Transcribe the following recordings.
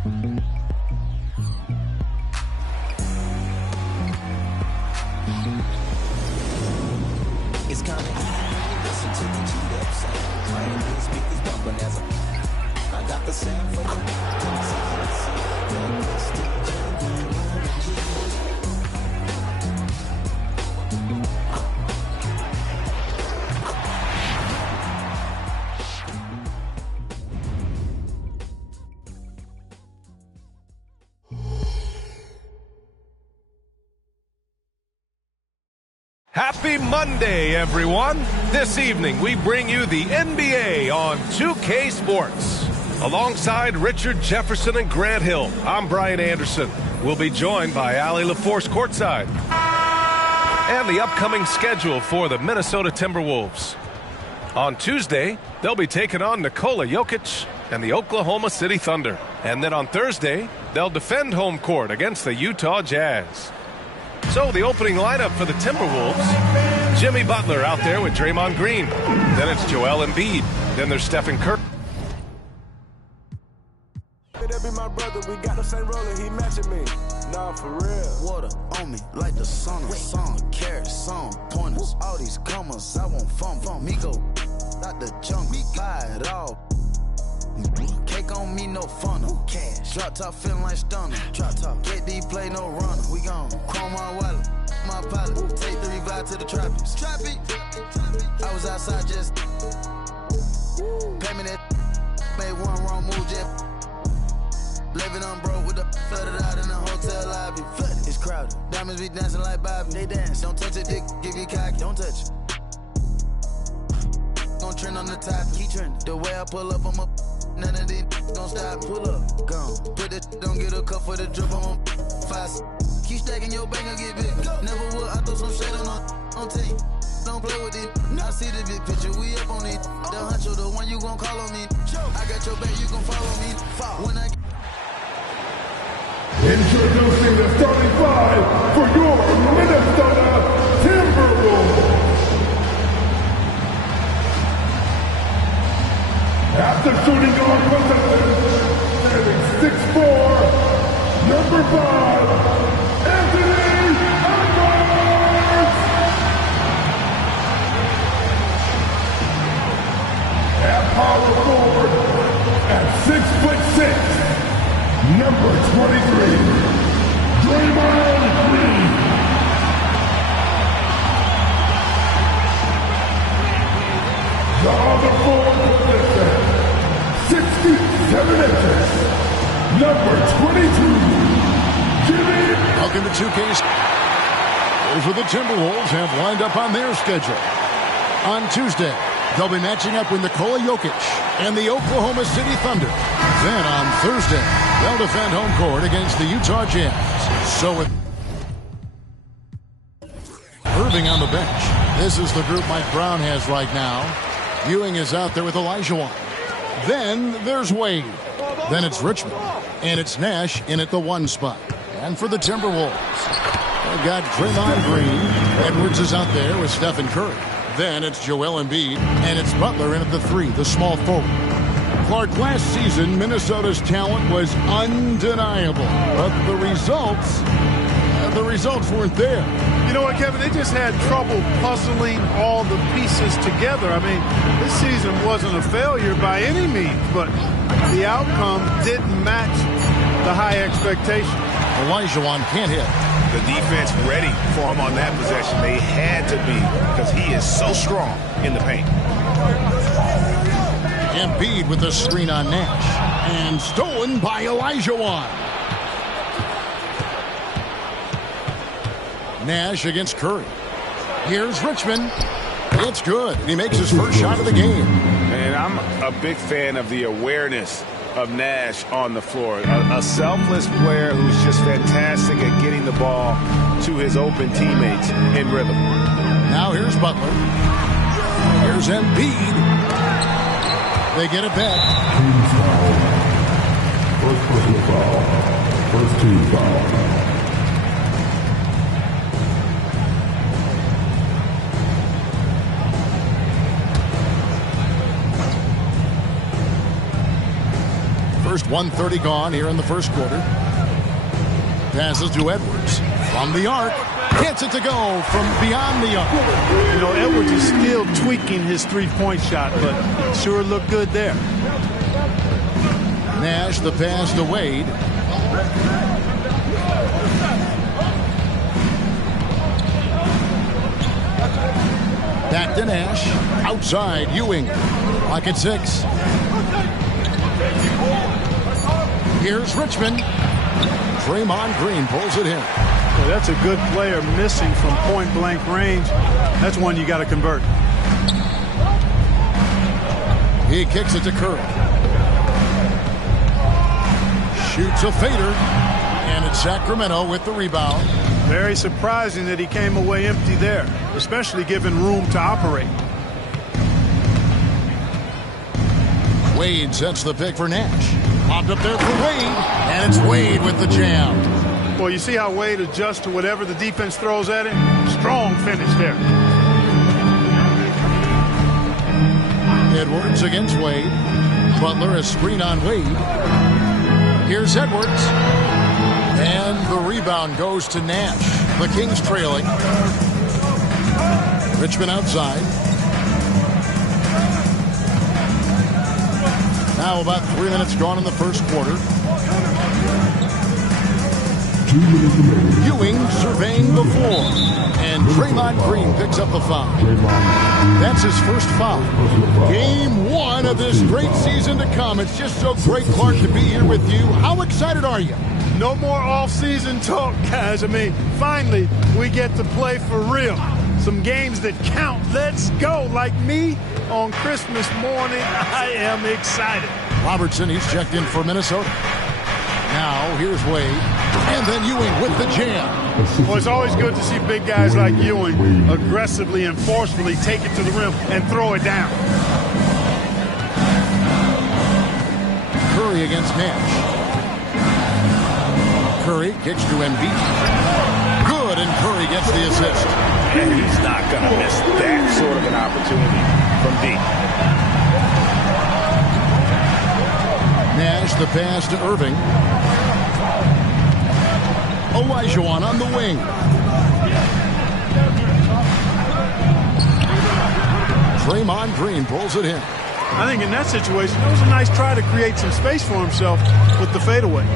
It's kind of listen to the G-Up sound. My Indian speakers bumping as I got the sound for Happy Monday, everyone. This evening, we bring you the NBA on 2K Sports. Alongside Richard Jefferson and Grant Hill, I'm Brian Anderson. We'll be joined by Allie LaForce courtside. And the upcoming schedule for the Minnesota Timberwolves. On Tuesday, they'll be taking on Nikola Jokic and the Oklahoma City Thunder. And then on Thursday, they'll defend home court against the Utah Jazz. So the opening lineup for the Timberwolves, Jimmy Butler out there with Draymond Green. Then it's Joel Embiid. Then there's Stephen Curry. That be my brother, we got the same roller, he matching me. Nah, for real. Water on me like the sun, carrots, some pointers. All these commas, I won't fumble. Me go out the jungle, buy it all. Cake on me, no funnel. Cash. Drop top feeling like stunner. Drop top. Get D play, no runner. We gone. Chrome my wallet. My pilot. Take the revive to the tropics. Trap it. I was outside just. Pay me that. Made one wrong move, just. Living on broke with the flooded out in the hotel lobby. Flooded. It's crowded. Diamonds be dancing like Bobby. They dance. Don't touch it, dick. Give you cocky. Don't touch it. Gon' trend on the top. Keep trending. The way I pull up, I'm a. None of these gon' stop, pull up, gone. Put it, don't get a cup for the drip on fast. Keep stacking your bank and get big. Never would, I throw some shade on team. Don't play with it. I see the big picture, we up on it. The huncho, the one you gon' call on me. I got your back, you gon' follow me. When I Introducing the starting five for your Minnesota Timberwolves. After shooting guard position, standing 6'4", number 5, Anthony Edwards. At power forward, at 6'6", number 23, Draymond Green. The other forward position, 67 inches, number 22, Jimmy. Welcome to 2K's. Those are the Timberwolves have lined up on their schedule. On Tuesday, they'll be matching up with Nikola Jokic and the Oklahoma City Thunder. Then on Thursday, they'll defend home court against the Utah Jazz. So with Irving on the bench, this is the group Mike Brown has right now. Ewing is out there with Olajuwon. Then there's Wade. Then it's Richmond. And it's Nash in at the 1 spot. And for the Timberwolves, they've got Draymond Green. Edwards is out there with Stephen Curry. Then it's Joel Embiid. And it's Butler in at the 3, the small forward. Clark, last season, Minnesota's talent was undeniable. But the results weren't there. You know what, Kevin? They just had trouble puzzling all the pieces together. I mean, this season wasn't a failure by any means, but the outcome didn't match the high expectation. Olajuwon can't hit. The defense ready for him on that possession. They had to be because he is so strong in the paint. Embiid with a screen on Nash. And stolen by Olajuwon. Nash against Curry. Here's Richmond. It's good. He makes his first shot of the game. And I'm a big fan of the awareness of Nash on the floor. A selfless player who's just fantastic at getting the ball to his open teammates in rhythm. Now here's Butler. Here's Embiid. They get it back. First personal foul. First team foul. First 1:30 gone here in the first quarter. Passes to Edwards from the arc. Gets it to go from beyond the arc. You know, Edwards is still tweaking his three-point shot, but sure looked good there. Nash the pass to Wade. Back to Nash. Outside, Ewing. Clock at 6. Here's Richmond. Draymond Green pulls it in. Well, that's a good player missing from point-blank range. That's one you got to convert. He kicks it to Curry. Shoots a fader. And it's Sacramento with the rebound. Very surprising that he came away empty there, especially given room to operate. Wade sets the pick for Nash. Popped up there for Wade. And it's Wade with the jam. Well, you see how Wade adjusts to whatever the defense throws at him? Strong finish there. Edwards against Wade. Butler a screen on Wade. Here's Edwards. And the rebound goes to Nash. The Kings trailing. Richmond outside. Now about 3 minutes gone in the first quarter. 2 minutes remaining. Ewing surveying the floor. And Draymond Green picks up the foul. That's his first foul. Game 1 of this great season to come. It's just so great, Clark, to be here with you. How excited are you? No more off-season talk, guys. I mean, finally, we get to play for real. Some games that count. Let's go. Like me on Christmas morning, I am excited. Robertson, he's checked in for Minnesota. Now, here's Wade. And then Ewing with the jam. Well, it's always good to see big guys like Ewing aggressively and forcefully take it to the rim and throw it down. Curry against Nash. Curry kicks to Embiid. Good, and Curry gets the assist. And he's not going to miss that sort of an opportunity from deep. Nash the pass to Irving. Olajuwon on the wing. Draymond Green pulls it in. I think in that situation, it was a nice try to create some space for himself with the fadeaway.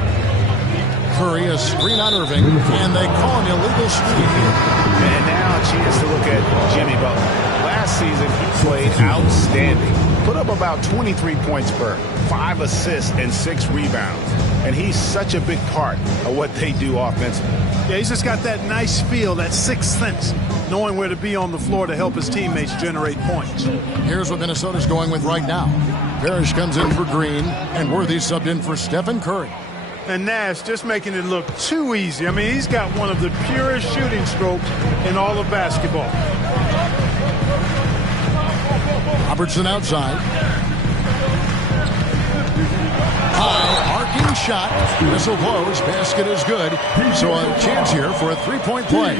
Curry a screen on Irving, and they call an illegal screen here. And now a chance to look at Jimmy Butler. Last season, he played outstanding. Put up about 23 points per, 5 assists, and 6 rebounds. And he's such a big part of what they do offensively. Yeah, he's just got that nice feel, that sixth sense, knowing where to be on the floor to help his teammates generate points. Here's what Minnesota's going with right now. Parrish comes in for Green, and Worthy subbed in for Stephen Curry. And Nash just making it look too easy. I mean, he's got one of the purest shooting strokes in all of basketball. Robertson outside. High arcing shot. Missile blows. Basket is good. So a chance here for a three-point play.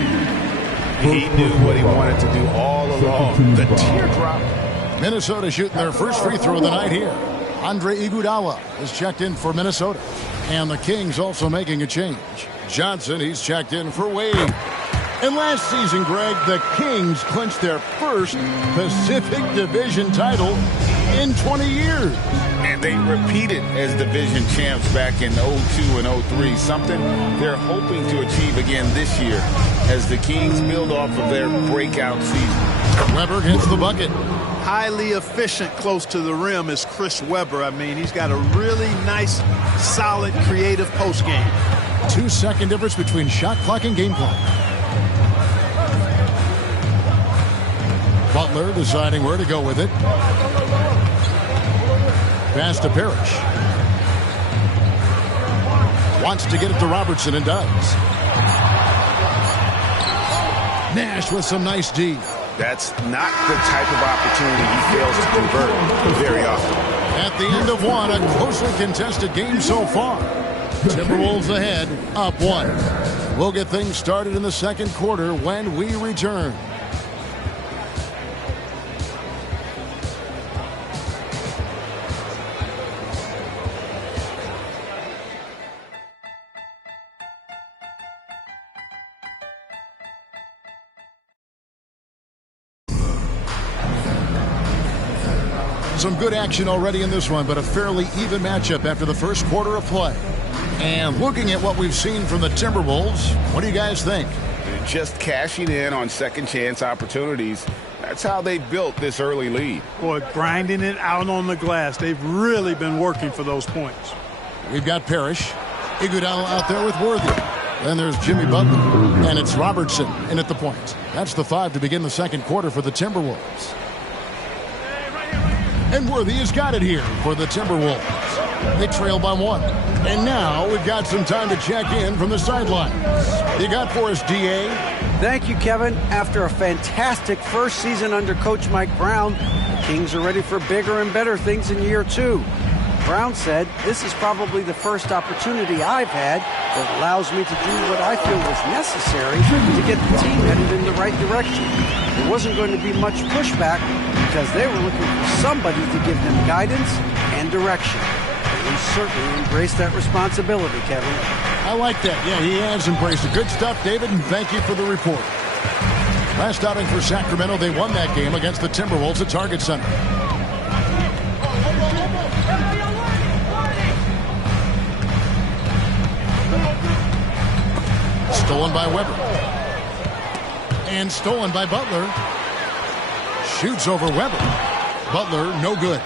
He knew what he wanted to do all along. The teardrop. Minnesota shooting their first free throw of the night here. Andre Iguodala is checked in for Minnesota. And the Kings also making a change. Johnson, he's checked in for Wade. And last season, Greg, the Kings clinched their first Pacific Division title in 20 years. And they repeated as division champs back in 02 and 03, something they're hoping to achieve again this year as the Kings build off of their breakout season. Webber gets the bucket. Highly efficient close to the rim is Chris Webber. I mean, he's got a really nice, solid, creative post game. 2-second difference between shot clock and game clock. Butler deciding where to go with it. Pass to Parrish. Wants to get it to Robertson and does. Nash with some nice D. That's not the type of opportunity he fails to convert very often. At the end of one, a closely contested game so far. Timberwolves ahead, up 1. We'll get things started in the second quarter when we return. Some good action already in this one, but a fairly even matchup after the first quarter of play. And looking at what we've seen from the Timberwolves, what do you guys think? Just cashing in on second chance opportunities. That's how they built this early lead. Boy, grinding it out on the glass. They've really been working for those points. We've got Parrish. Iguodala out there with Worthy. Then there's Jimmy Butler. And it's Robertson in at the point. That's the 5 to begin the second quarter for the Timberwolves. And Worthy has got it here for the Timberwolves. They trail by 1. And now we've got some time to check in from the sidelines. You got for us, D.A.? Thank you, Kevin. After a fantastic first season under Coach Mike Brown, the Kings are ready for bigger and better things in year 2. Brown said, "This is probably the first opportunity I've had that allows me to do what I feel was necessary to get the team headed in the right direction. There wasn't going to be much pushback because they were looking for somebody to give them guidance and direction." He certainly embraced that responsibility, Kevin. I like that. Yeah, he has embraced it. Good stuff, David, and thank you for the report. Last outing for Sacramento, they won that game against the Timberwolves at Target Center. Stolen by Weber. And stolen by Butler. Shoots over Weber. Butler, no good.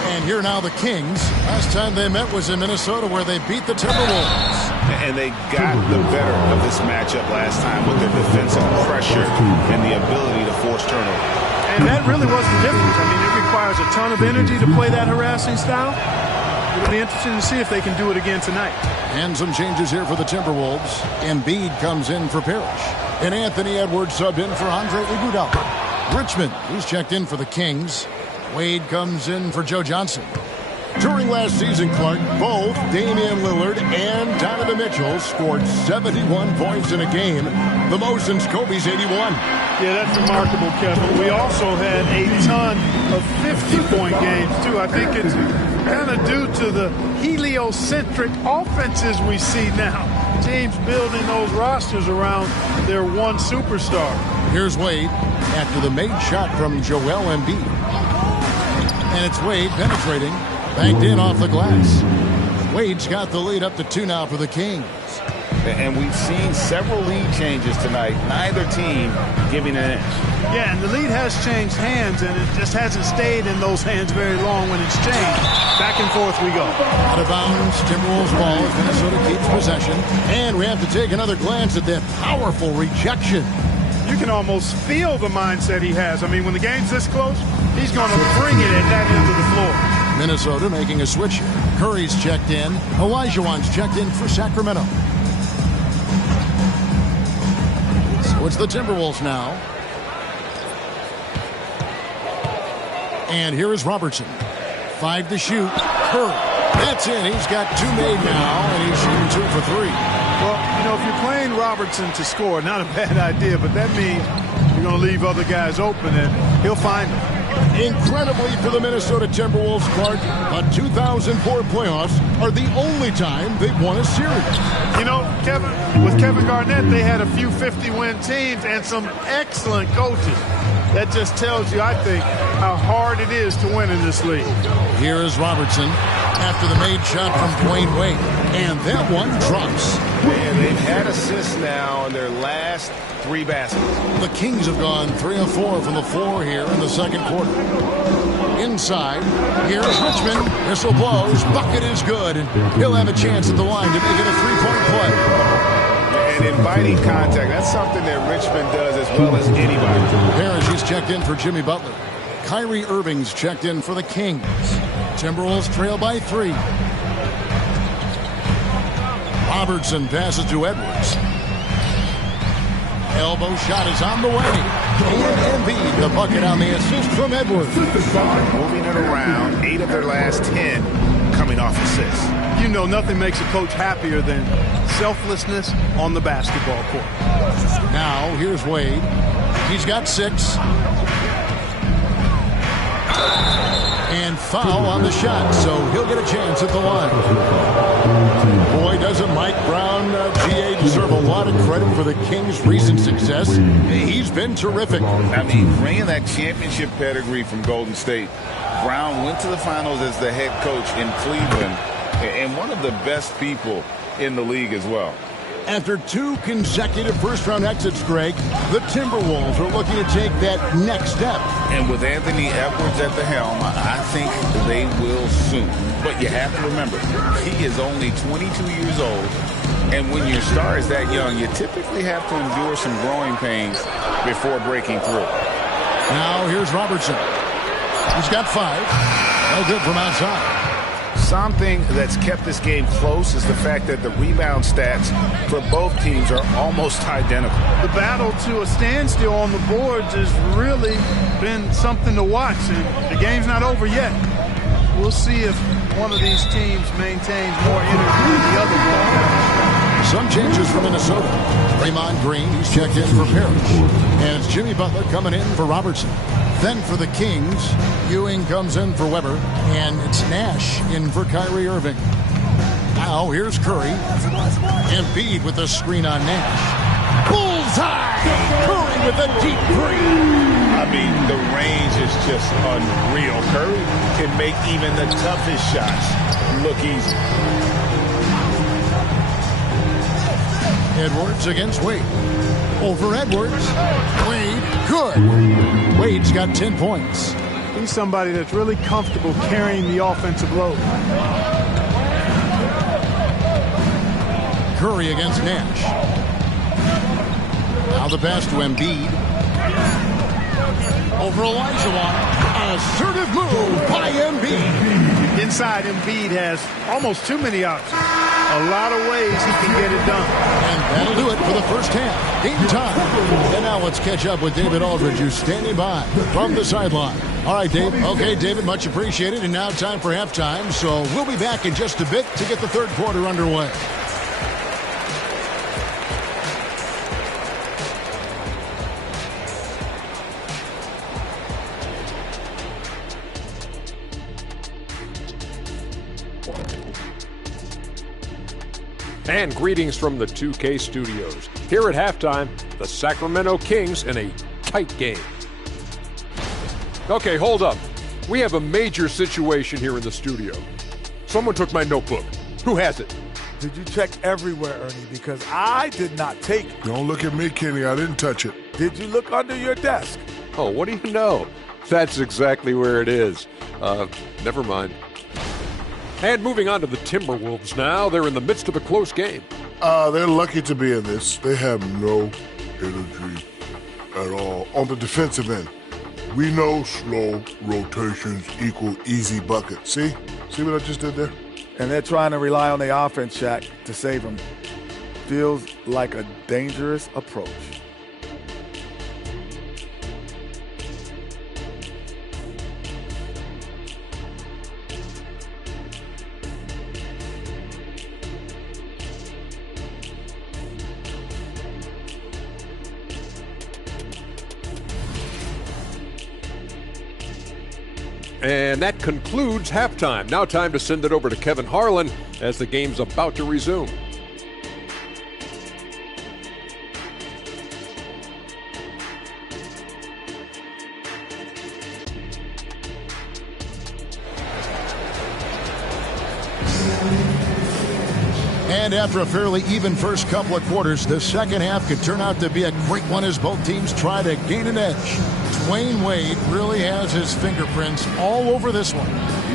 And here now the Kings. Last time they met was in Minnesota where they beat the Timberwolves. And they got the better of this matchup last time with their defensive pressure and the ability to force turnover. And that really was the difference. I mean, it requires a ton of energy to play that harassing style. It'll be interesting to see if they can do it again tonight. And some changes here for the Timberwolves. Embiid comes in for Parrish. And Anthony Edwards subbed in for Andre Iguodala. Richmond, he's checked in for the Kings. Wade comes in for Joe Johnson. During last season, Clark, both Damian Lillard and Donovan Mitchell scored 71 points in a game, the most since Kobe's 81. Yeah, that's remarkable, Kevin. We also had a ton of 50-point games, too. I think it's kind of due to the heliocentric offenses we see now. Teams building those rosters around their one superstar. Here's Wade after the made shot from Joel Embiid. And it's Wade penetrating. Banked in off the glass. Wade's got the lead up to 2 now for the Kings. And we've seen several lead changes tonight. Neither team giving an inch. Yeah, and the lead has changed hands, and it just hasn't stayed in those hands very long when it's changed. Back and forth we go. Out of bounds, Timberwolves ball as Minnesota keeps possession. And we have to take another glance at that powerful rejection. You can almost feel the mindset he has. I mean, when the game's this close, he's going to bring it at that end of the floor. Minnesota making a switch here. Curry's checked in. Olajuwon's checked in for Sacramento. So it's the Timberwolves now. And here is Robertson. 5 to shoot. Curry. That's in. He's got 2 made now, and he's shooting 2 for 3. Well, you know, if you're playing Robertson to score, not a bad idea, but that means you're going to leave other guys open, and he'll find them. Incredibly for the Minnesota Timberwolves, Clark, the 2004 playoffs are the only time they've won a series. You know, Kevin, with Kevin Garnett, they had a few 50-win teams and some excellent coaches. That just tells you, I think, how hard it is to win in this league. Here is Robertson after the made shot from Dwayne Wade. And that one drops. And they've had assists now in their last 3 baskets. The Kings have gone 3 of 4 from the floor here in the second quarter. Inside, here's Richmond. Whistle blows. Bucket is good. And he'll have a chance at the line to make it a 3-point play. And inviting contact. That's something that Richmond does as well as anybody. Parrish, he's checked in for Jimmy Butler. Kyrie Irving's checked in for the Kings. Timberwolves trail by 3. Robertson passes to Edwards. Elbow shot is on the way. And Embiid, the bucket on the assist from Edwards. Moving it around, 8 of their last 10 coming off assists. You know, nothing makes a coach happier than selflessness on the basketball court. Now, here's Wade. He's got 6. And foul on the shot, so he'll get a chance at the line. Boy, doesn't Mike Brown, GA, deserve a lot of credit for the Kings' recent success. He's been terrific. I mean, bringing that championship pedigree from Golden State, Brown went to the finals as the head coach in Cleveland and one of the best people in the league as well. After 2 consecutive first-round exits, Greg, the Timberwolves are looking to take that next step. And with Anthony Edwards at the helm, I think they will soon. But you have to remember, he is only 22 years old. And when your star is that young, you typically have to endure some growing pains before breaking through. Now here's Robertson. He's got 5. No good from outside. Something that's kept this game close is the fact that the rebound stats for both teams are almost identical. The battle to a standstill on the boards has really been something to watch, and the game's not over yet. We'll see if one of these teams maintains more energy than the other. Some changes for Minnesota. Draymond Green, he's checked in for Parrish. And it's Jimmy Butler coming in for Robertson. Then for the Kings, Ewing comes in for Weber, and it's Nash in for Kyrie Irving. Now here's Curry. Embiid with the screen on Nash. Bullseye! Curry with a deep 3. I mean, the range is just unreal. Curry can make even the toughest shots look easy. Edwards against Wade. Over Edwards. Wade, good. Wade's got 10 points. He's somebody that's really comfortable carrying the offensive load. Curry against Nash. Now the pass to Embiid. Over Olajuwon. Assertive move by Embiid. Inside, Embiid has almost too many options. A lot of ways he can get it done. And that'll do it for the first half. Game time. And now let's catch up with David Aldridge, who's standing by from the sideline. All right, Dave. Okay, David, much appreciated. And now time for halftime. So we'll be back in just a bit to get the third quarter underway. And greetings from the 2K studios. Here at halftime, the Sacramento Kings in a tight game. Okay, hold up. We have a major situation here in the studio. Someone took my notebook. Who has it? Did you check everywhere, Ernie? Because I did not take it. Don't look at me, Kenny. I didn't touch it. Did you look under your desk? Oh, what do you know? That's exactly where it is. Never mind. And moving on to the Timberwolves now. They're in the midst of a close game. They're lucky to be in this. They have no energy at all. On the defensive end, we know slow rotations equal easy buckets. See? See what I just did there? And they're trying to rely on the offense, Shaq, to save them. Feels like a dangerous approach. And that concludes halftime. Now time to send it over to Kevin Harlan as the game's about to resume. And after a fairly even first couple of quarters, the second half could turn out to be a great one as both teams try to gain an edge. Dwayne Wade really has his fingerprints all over this one.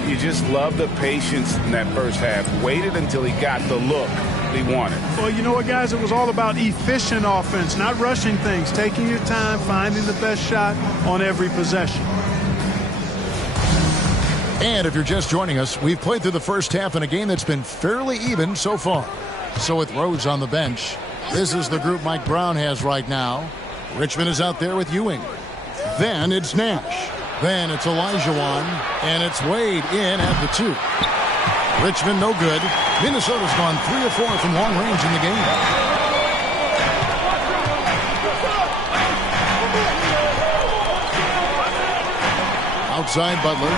You just love the patience in that first half. Waited until he got the look he wanted. Well, you know what, guys? It was all about efficient offense, not rushing things, taking your time, finding the best shot on every possession. And if you're just joining us, we've played through the first half in a game that's been fairly even so far. So with Rhodes on the bench, this is the group Mike Brown has right now. Richmond is out there with Ewing. Then it's Nash. Then it's Olajuwon. And it's Wade in at the 2. Richmond no good. Minnesota's gone 3 of 4 from long range in the game. Outside Butler.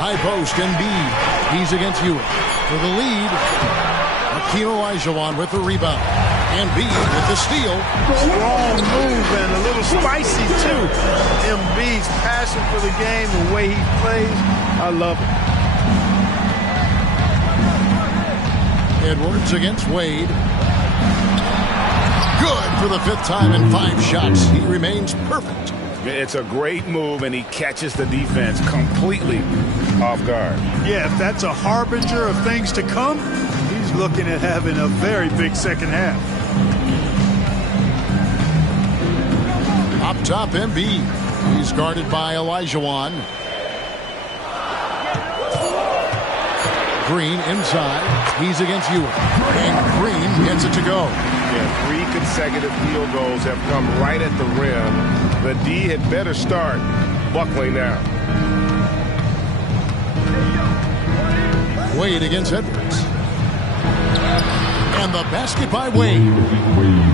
High post, Embiid. He's against Ewing. For the lead, Hakeem Olajuwon with the rebound. Embiid with the steal. Strong move and a little spicy, too. Embiid's passion for the game, the way he plays, I love it. Edwards against Wade. Good for the 5th time in 5 shots. He remains perfect. It's a great move, and he catches the defense completely off guard. Yeah, if that's a harbinger of things to come, he's looking at having a very big second half. Up top, Embiid. He's guarded by Olajuwon. Green inside. He's against Ewing. And Green gets it to go. Yeah, 3 consecutive field goals have come right at the rim. The D had better start buckling now. Wade against Edwards. And the basket by Wade.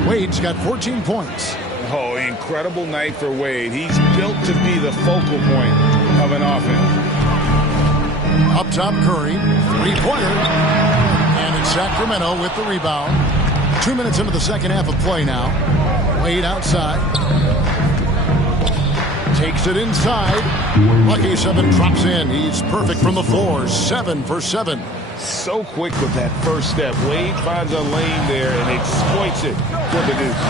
Wade's got 14 points. Oh, incredible night for Wade. He's built to be the focal point of an offense. Up top, Curry. 3-pointer. And it's Sacramento with the rebound. 2 minutes into the second half of play now. Wade outside. Takes it inside. Lucky 7 drops in. He's perfect from the floor. 7 for 7. So quick with that first step. Wade finds a lane there and exploits it for the deuce.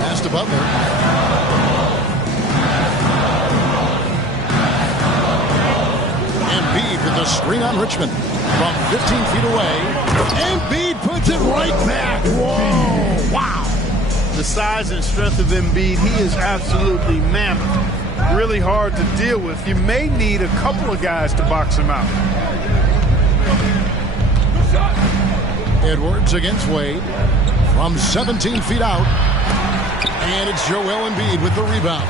Pass to Butler. Embiid with the screen on Richmond. From 15 feet away. Embiid puts it right back. Whoa. Wow. The size and strength of Embiid, he is absolutely mammoth. Really hard to deal with. You may need a couple of guys to box him out. Edwards against Wade. From 17 feet out. And it's Joel Embiid with the rebound.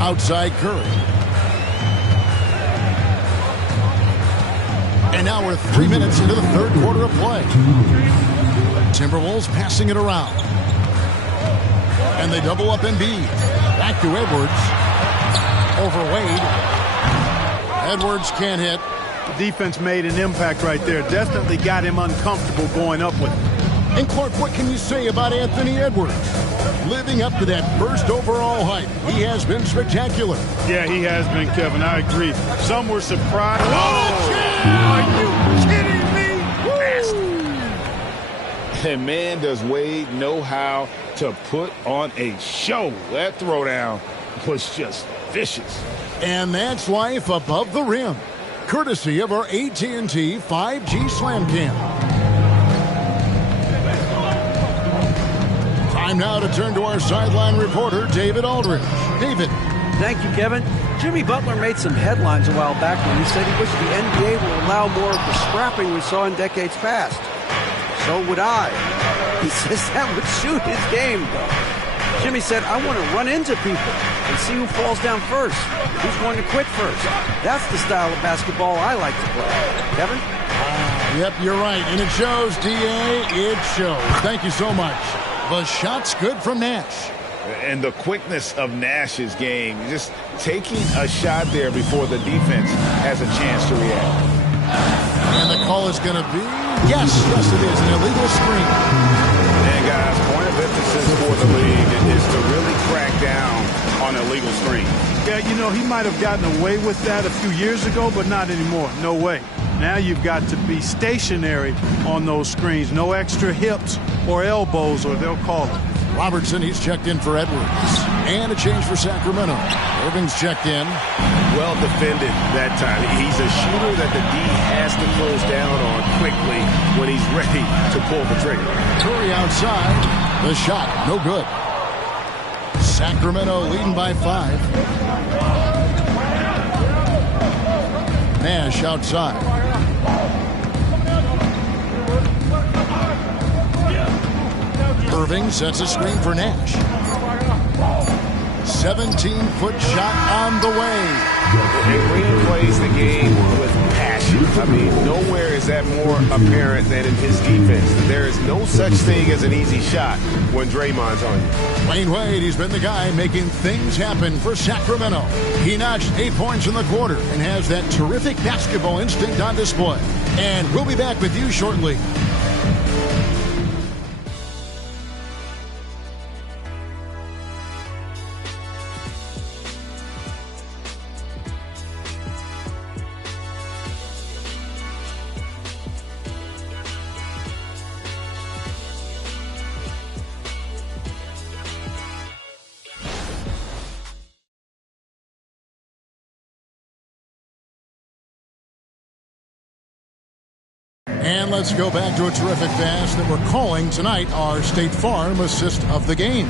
Outside Curry. And now we're 3 minutes into the third quarter of play. Timberwolves passing it around. And they double up Embiid. Back to Edwards. Over Wade. Edwards can't hit. The defense made an impact right there. Definitely got him uncomfortable going up with it. And Clark, what can you say about Anthony Edwards? Living up to that first overall hype, he has been spectacular. Yeah, he has been, Kevin. I agree. Some were surprised. Are you kidding me? And man, does Wade know how to put on a show. That throwdown was just vicious. And that's life above the rim, courtesy of our AT&T 5G Slam Cam. Time now to turn to our sideline reporter, David Aldridge. David. Thank you, Kevin. Jimmy Butler made some headlines a while back when he said he wished the NBA would allow more of the scrapping we saw in decades past. So would I. He says that would suit his game, though. Jimmy said, I want to run into people and see who falls down first, who's going to quit first. That's the style of basketball I like to play. Kevin? Yep, you're right. And it shows, D.A. It shows. Thank you so much. The shot's good from Nash. And the quickness of Nash's game, just taking a shot there before the defense has a chance to react. And the call is going to be, yes, it is, an illegal screen. And guys, point of emphasis for the league is to really crack down on illegal screens. Yeah, you know, he might have gotten away with that a few years ago, but not anymore. No way. Now you've got to be stationary on those screens. No extra hips or elbows, or they'll call it. Robertson, he's checked in for Edwards. And a change for Sacramento. Irving's checked in. Well defended that time. He's a shooter that the D has to close down on quickly when he's ready to pull the trigger. Curry outside. The shot, no good. Sacramento leading by 5. Nash outside. Irving sets a screen for Nash. 17-foot shot on the way. And Green plays the game with passion. sheet. I mean, nowhere is that more apparent than in his defense. There is no such thing as an easy shot when Draymond's on you. Wayne Wade, he's been the guy making things happen for Sacramento. He notched 8 points in the quarter and has that terrific basketball instinct on display. And we'll be back with you shortly. And let's go back to a terrific pass that we're calling tonight our State Farm assist of the game.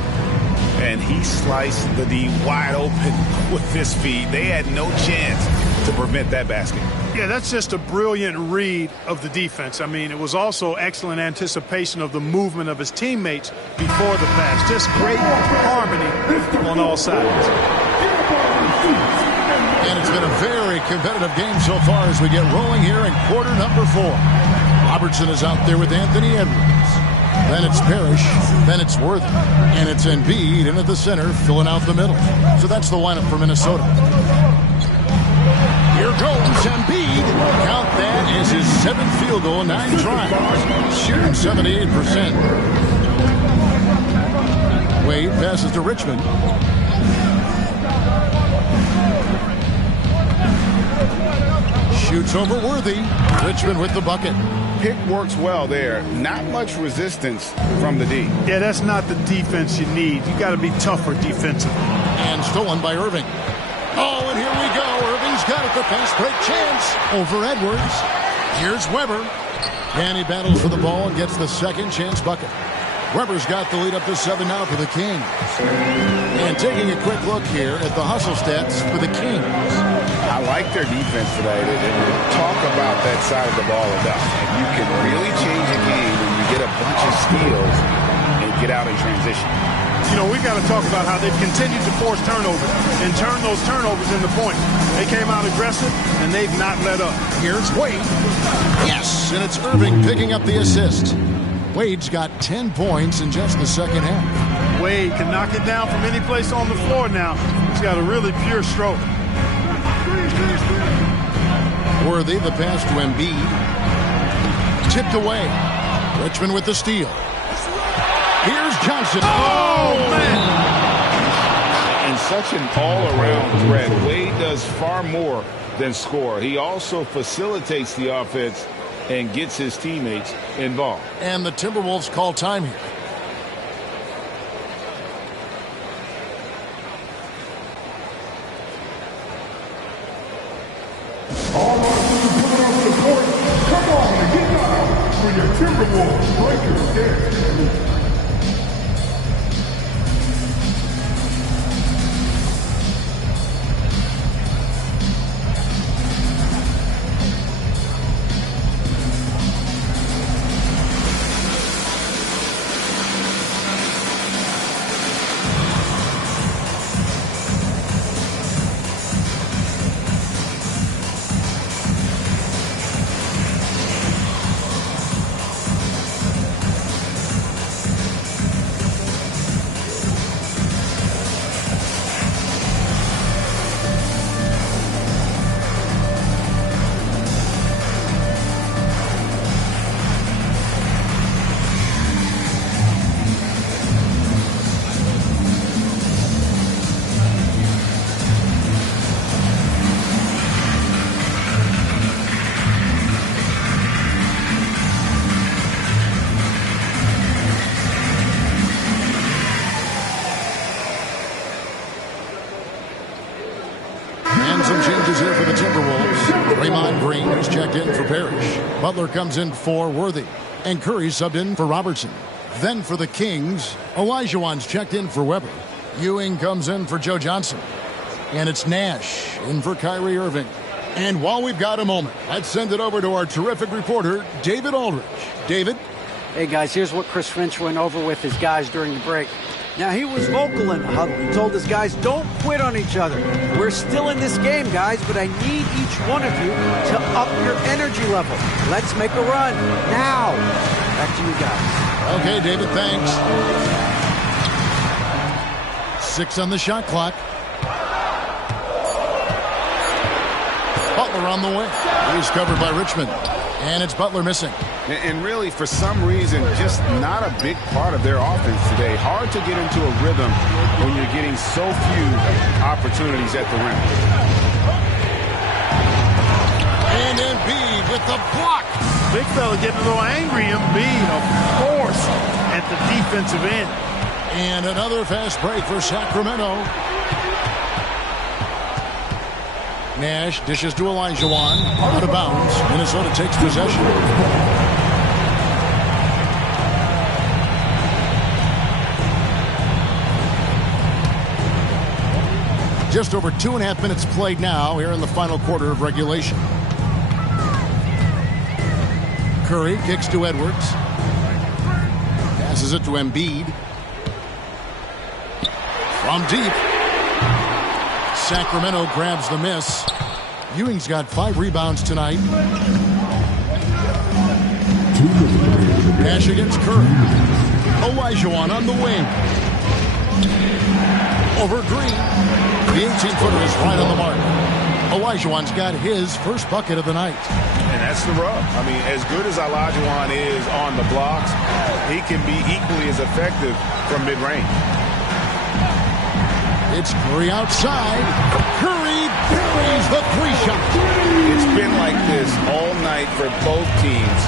And he sliced the D wide open with his feet. They had no chance to prevent that basket. Yeah, that's just a brilliant read of the defense. I mean, it was also excellent anticipation of the movement of his teammates before the pass. Just great harmony on all sides. And it's been a very competitive game so far as we get rolling here in quarter number 4. Robertson is out there with Anthony Edwards. Then it's Parrish. Then it's Worthy. And it's Embiid in at the center, filling out the middle. So that's the lineup for Minnesota. Here goes Embiid. Count that as his 7th field goal in 9 tries. Shooting 78%. Wade passes to Richmond. Shoots over Worthy. Richmond with the bucket. Pick works well there. Not much resistance from the D. Yeah, that's not the defense you need. You got to be tougher defensively. And stolen by Irving. Oh, and here we go. Irving's got it. The fast break chance over Edwards. Here's Weber. And he battles for the ball and gets the second chance bucket. Weber's got the lead up to 7 now for the Kings. And taking a quick look here at the hustle stats for the Kings. I like their defense today. They talk about that side of the ball enough. You can really change a game when you get a bunch of steals and get out in transition. You know, we've got to talk about how they've continued to force turnovers and turn those turnovers into points. They came out aggressive, and they've not let up. Here's Wade. Yes, and it's Irving picking up the assist. Wade's got 10 points in just the second half. Wade can knock it down from any place on the floor now. He's got a really pure stroke. Worthy, the pass to Embiid. Tipped away. Richmond with the steal. Here's Johnson. Oh, man! And such an all-around threat. Wade does far more than score. He also facilitates the offense and gets his teammates involved. And the Timberwolves call time here. All right, coming off the court. Come on, get down for your Timberwolves Breakers dance. Some changes here for the Timberwolves. Draymond Green is checked in for Parrish. Butler comes in for Worthy. And Curry subbed in for Robertson. Then for the Kings, Olajuwon's checked in for Weber. Ewing comes in for Joe Johnson. And it's Nash in for Kyrie Irving. And while we've got a moment, let's send it over to our terrific reporter, David Aldridge. David? Hey, guys, here's what Chris Finch went over with his guys during the break. Now, he was vocal in the huddle. He told his guys, don't quit on each other. We're still in this game, guys, but I need each one of you to up your energy level. Let's make a run now. Back to you guys. Okay, David, thanks. 6 on the shot clock. Butler on the way. He's covered by Richmond. And it's Butler missing. And really, for some reason, just not a big part of their offense today. Hard to get into a rhythm when you're getting so few opportunities at the rim. And Embiid with the block. Big fella getting a little angry. Embiid, of course, at the defensive end. And another fast break for Sacramento. Nash dishes to Olajuwon. Out of bounds. Minnesota takes possession. Just over 2.5 minutes played now here in the final quarter of regulation. Curry kicks to Edwards. Passes it to Embiid. From deep. Sacramento grabs the miss. Ewing's got 5 rebounds tonight. Nash against Curry. Olajuwon on the wing. Over Green. The 18-footer is right on the mark. Olajuwon's got his first bucket of the night. And that's the rub. I mean, as good as Olajuwon is on the blocks, he can be equally as effective from mid-range. It's Curry outside. Curry buries the 3-shot. It's been like this all night for both teams.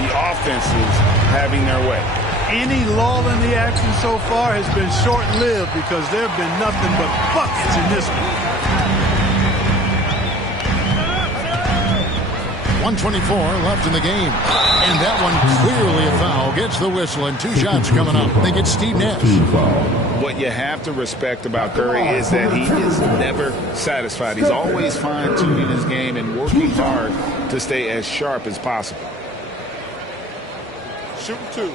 The offenses having their way. Any lull in the action so far has been short-lived because there have been nothing but buckets in this one. 1:24 left in the game. And that one clearly a foul. Gets the whistle and 2 shots coming up. They get Steve Nash. What you have to respect about Curry is that he is never satisfied. He's always fine-tuning his game and working hard to stay as sharp as possible. Shoot 2.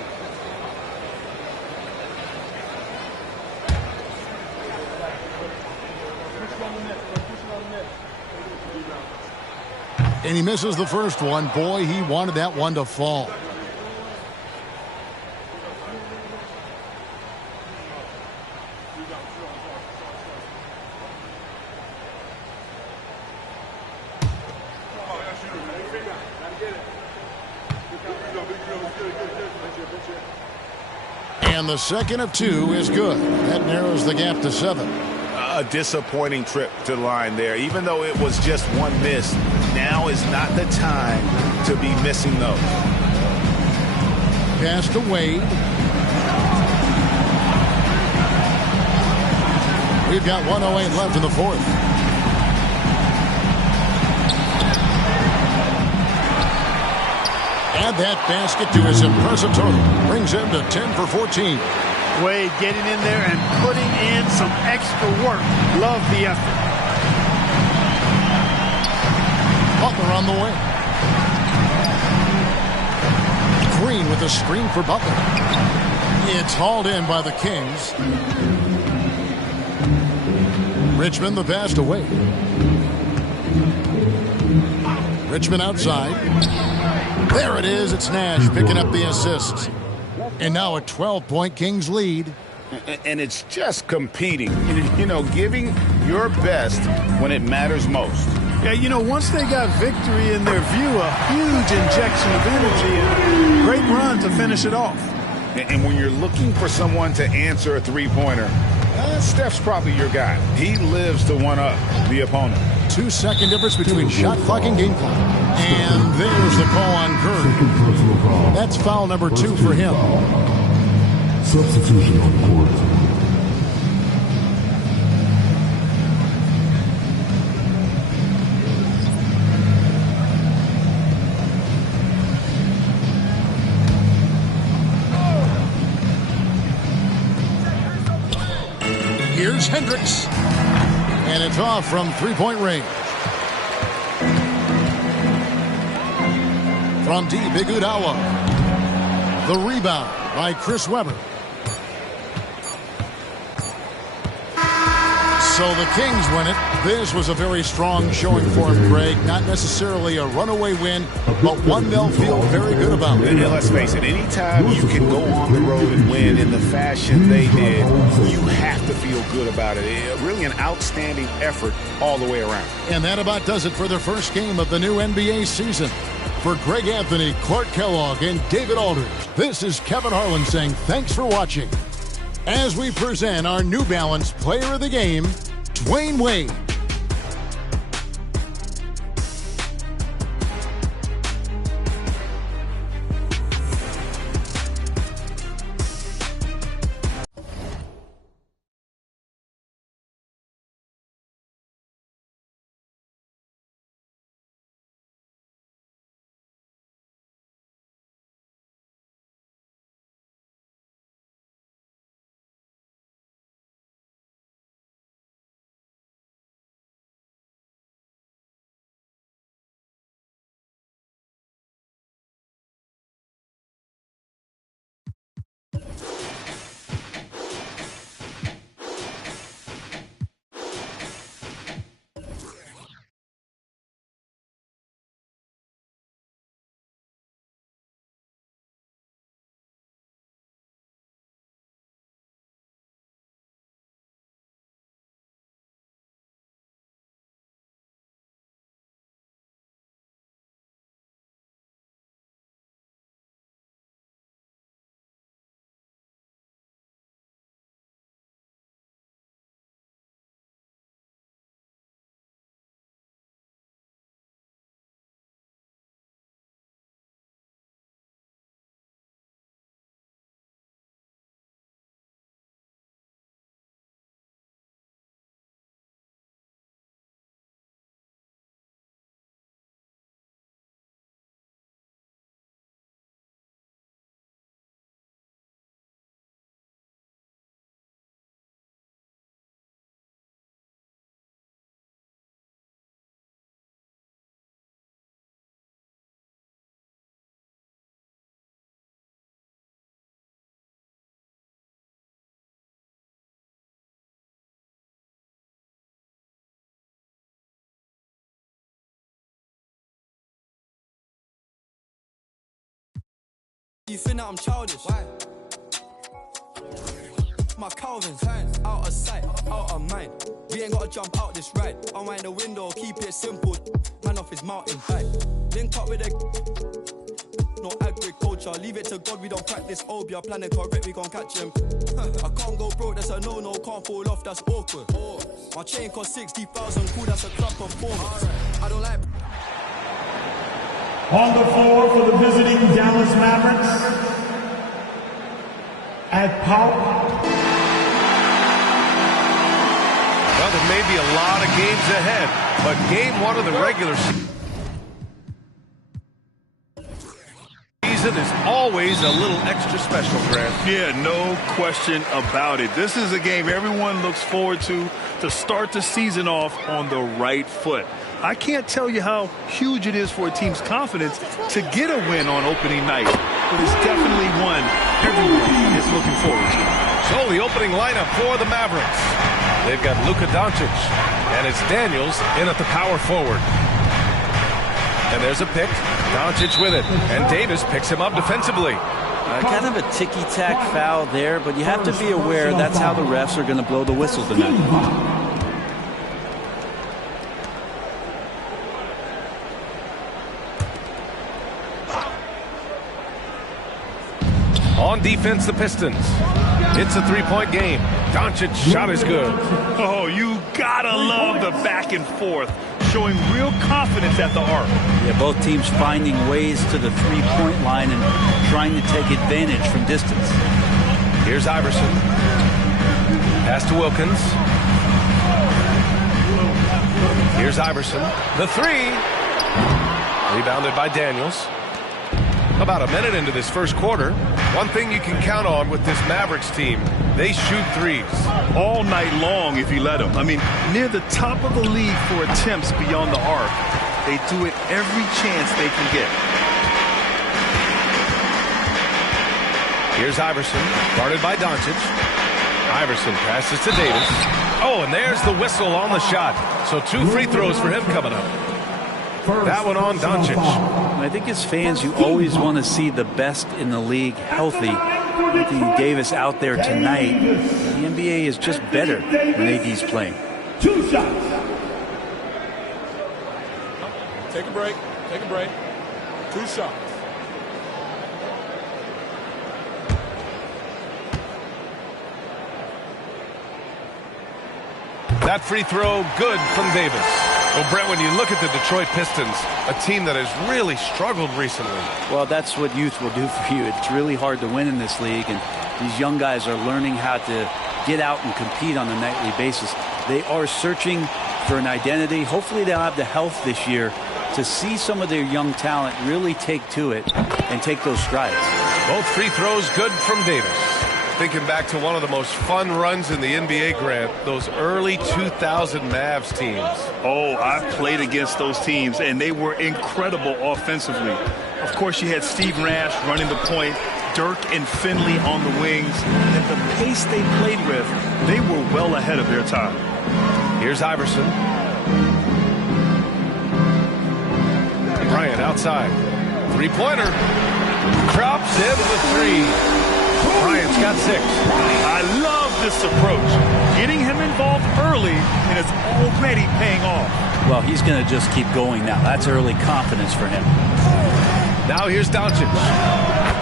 And he misses the first one. Boy, he wanted that one to fall. And the second of 2 is good. That narrows the gap to 7. A disappointing trip to the line there. Even though it was just one miss, now is not the time to be missing those. Pass to Wade. We've got 1:08 left in the fourth. Add that basket to his impressive total. Brings him to 10 for 14. Wade getting in there and putting in some extra work. Love the effort. Butler on the way. Green with a screen for Butler. It's hauled in by the Kings. Richmond the pass to Wade. Richmond outside. There it is. It's Nash picking up the assist. And now a 12-point Kings lead. And it's just competing. You know, giving your best when it matters most. Yeah, you know, once they got victory in their view, a huge injection of energy and a great run to finish it off. And when you're looking for someone to answer a three-pointer, Steph's probably your guy. He lives to one-up the opponent. 2-second difference between shot clock and game clock. And there's the call on Curry. That's foul number 2 for him. Substitution on court. Here's Hendricks. And it's off from three-point range. From deep, Iguodala. The rebound by Chris Webber. So the Kings win it. This was a very strong showing for him, Greg. Not necessarily a runaway win, but one they'll feel very good about. And let's face it, anytime you can go on the road and win in the fashion they did, you have to feel good about it. Really an outstanding effort all the way around. And that about does it for the first game of the new NBA season. For Greg Anthony, Clark Kellogg, and David Aldridge, this is Kevin Harlan saying thanks for watching as we present our New Balance Player of the Game, Dwayne Wade. You think that I'm childish? Why? My Calvin's out of sight, out of mind. We ain't gotta jump out this ride. Unwind the window, keep it simple. Man off his mountain bike. Link up with a no agriculture. Leave it to God, we don't practice obia. Planning correct, we gon' catch him. I can't go broke, that's a no-no. Can't fall off, that's awkward. My chain cost 60,000, cool, that's a club performance. I don't like. On the floor for the visiting Dallas Mavericks, at Pop. Well, there may be a lot of games ahead, but game one of the regular season is always a little extra special, Grant. Yeah, no question about it. This is a game everyone looks forward to start the season off on the right foot. I can't tell you how huge it is for a team's confidence to get a win on opening night, but it's definitely one everyone is looking forward to. So the opening lineup for the Mavericks. They've got Luka Doncic, and it's Daniels in at the power forward. And there's a pick. Doncic with it, and Davis picks him up defensively. Kind of a ticky-tack foul there, but you have to be aware that's how the refs are going to blow the whistle tonight. On defense, the Pistons. It's a three-point game. Doncic's shot is good. Oh, you gotta love the back and forth, showing real confidence at the arc. Yeah, both teams finding ways to the three-point line and trying to take advantage from distance. Here's Iverson. Pass to Wilkins. Here's Iverson. The three. Rebounded by Daniels. About a minute into this first quarter, one thing you can count on with this Mavericks team, they shoot threes. All night long if you let them. I mean, near the top of the league for attempts beyond the arc. They do it every chance they can get. Here's Iverson, guarded by Doncic. Iverson passes to Davis. Oh, and there's the whistle on the shot. So 2 free throws for him coming up. That one on Doncic. I think as fans, you always want to see the best in the league healthy. Anthony Davis out there tonight. The NBA is just better when AD's playing. 2 shots. Take a break. Take a break. 2 shots. That free throw good from Davis. Well, Brett, when you look at the Detroit Pistons, a team that has really struggled recently. Well, that's what youth will do for you. It's really hard to win in this league, and these young guys are learning how to get out and compete on a nightly basis. They are searching for an identity. Hopefully they'll have the health this year to see some of their young talent really take to it and take those strides. Both free throws good from Davis. Thinking back to one of the most fun runs in the NBA, Grant, those early 2000 Mavs teams. Oh, I've played against those teams, and they were incredible offensively. Of course, you had Steve Nash running the point, Dirk and Finley on the wings, and the pace they played with, they were well ahead of their time. Here's Iverson. Bryant outside. Three-pointer. Drops in the 3. Bryant's got 6. I love this approach. Getting him involved early, and it's already paying off. Well, he's going to just keep going now. That's early confidence for him. Now here's Doncic.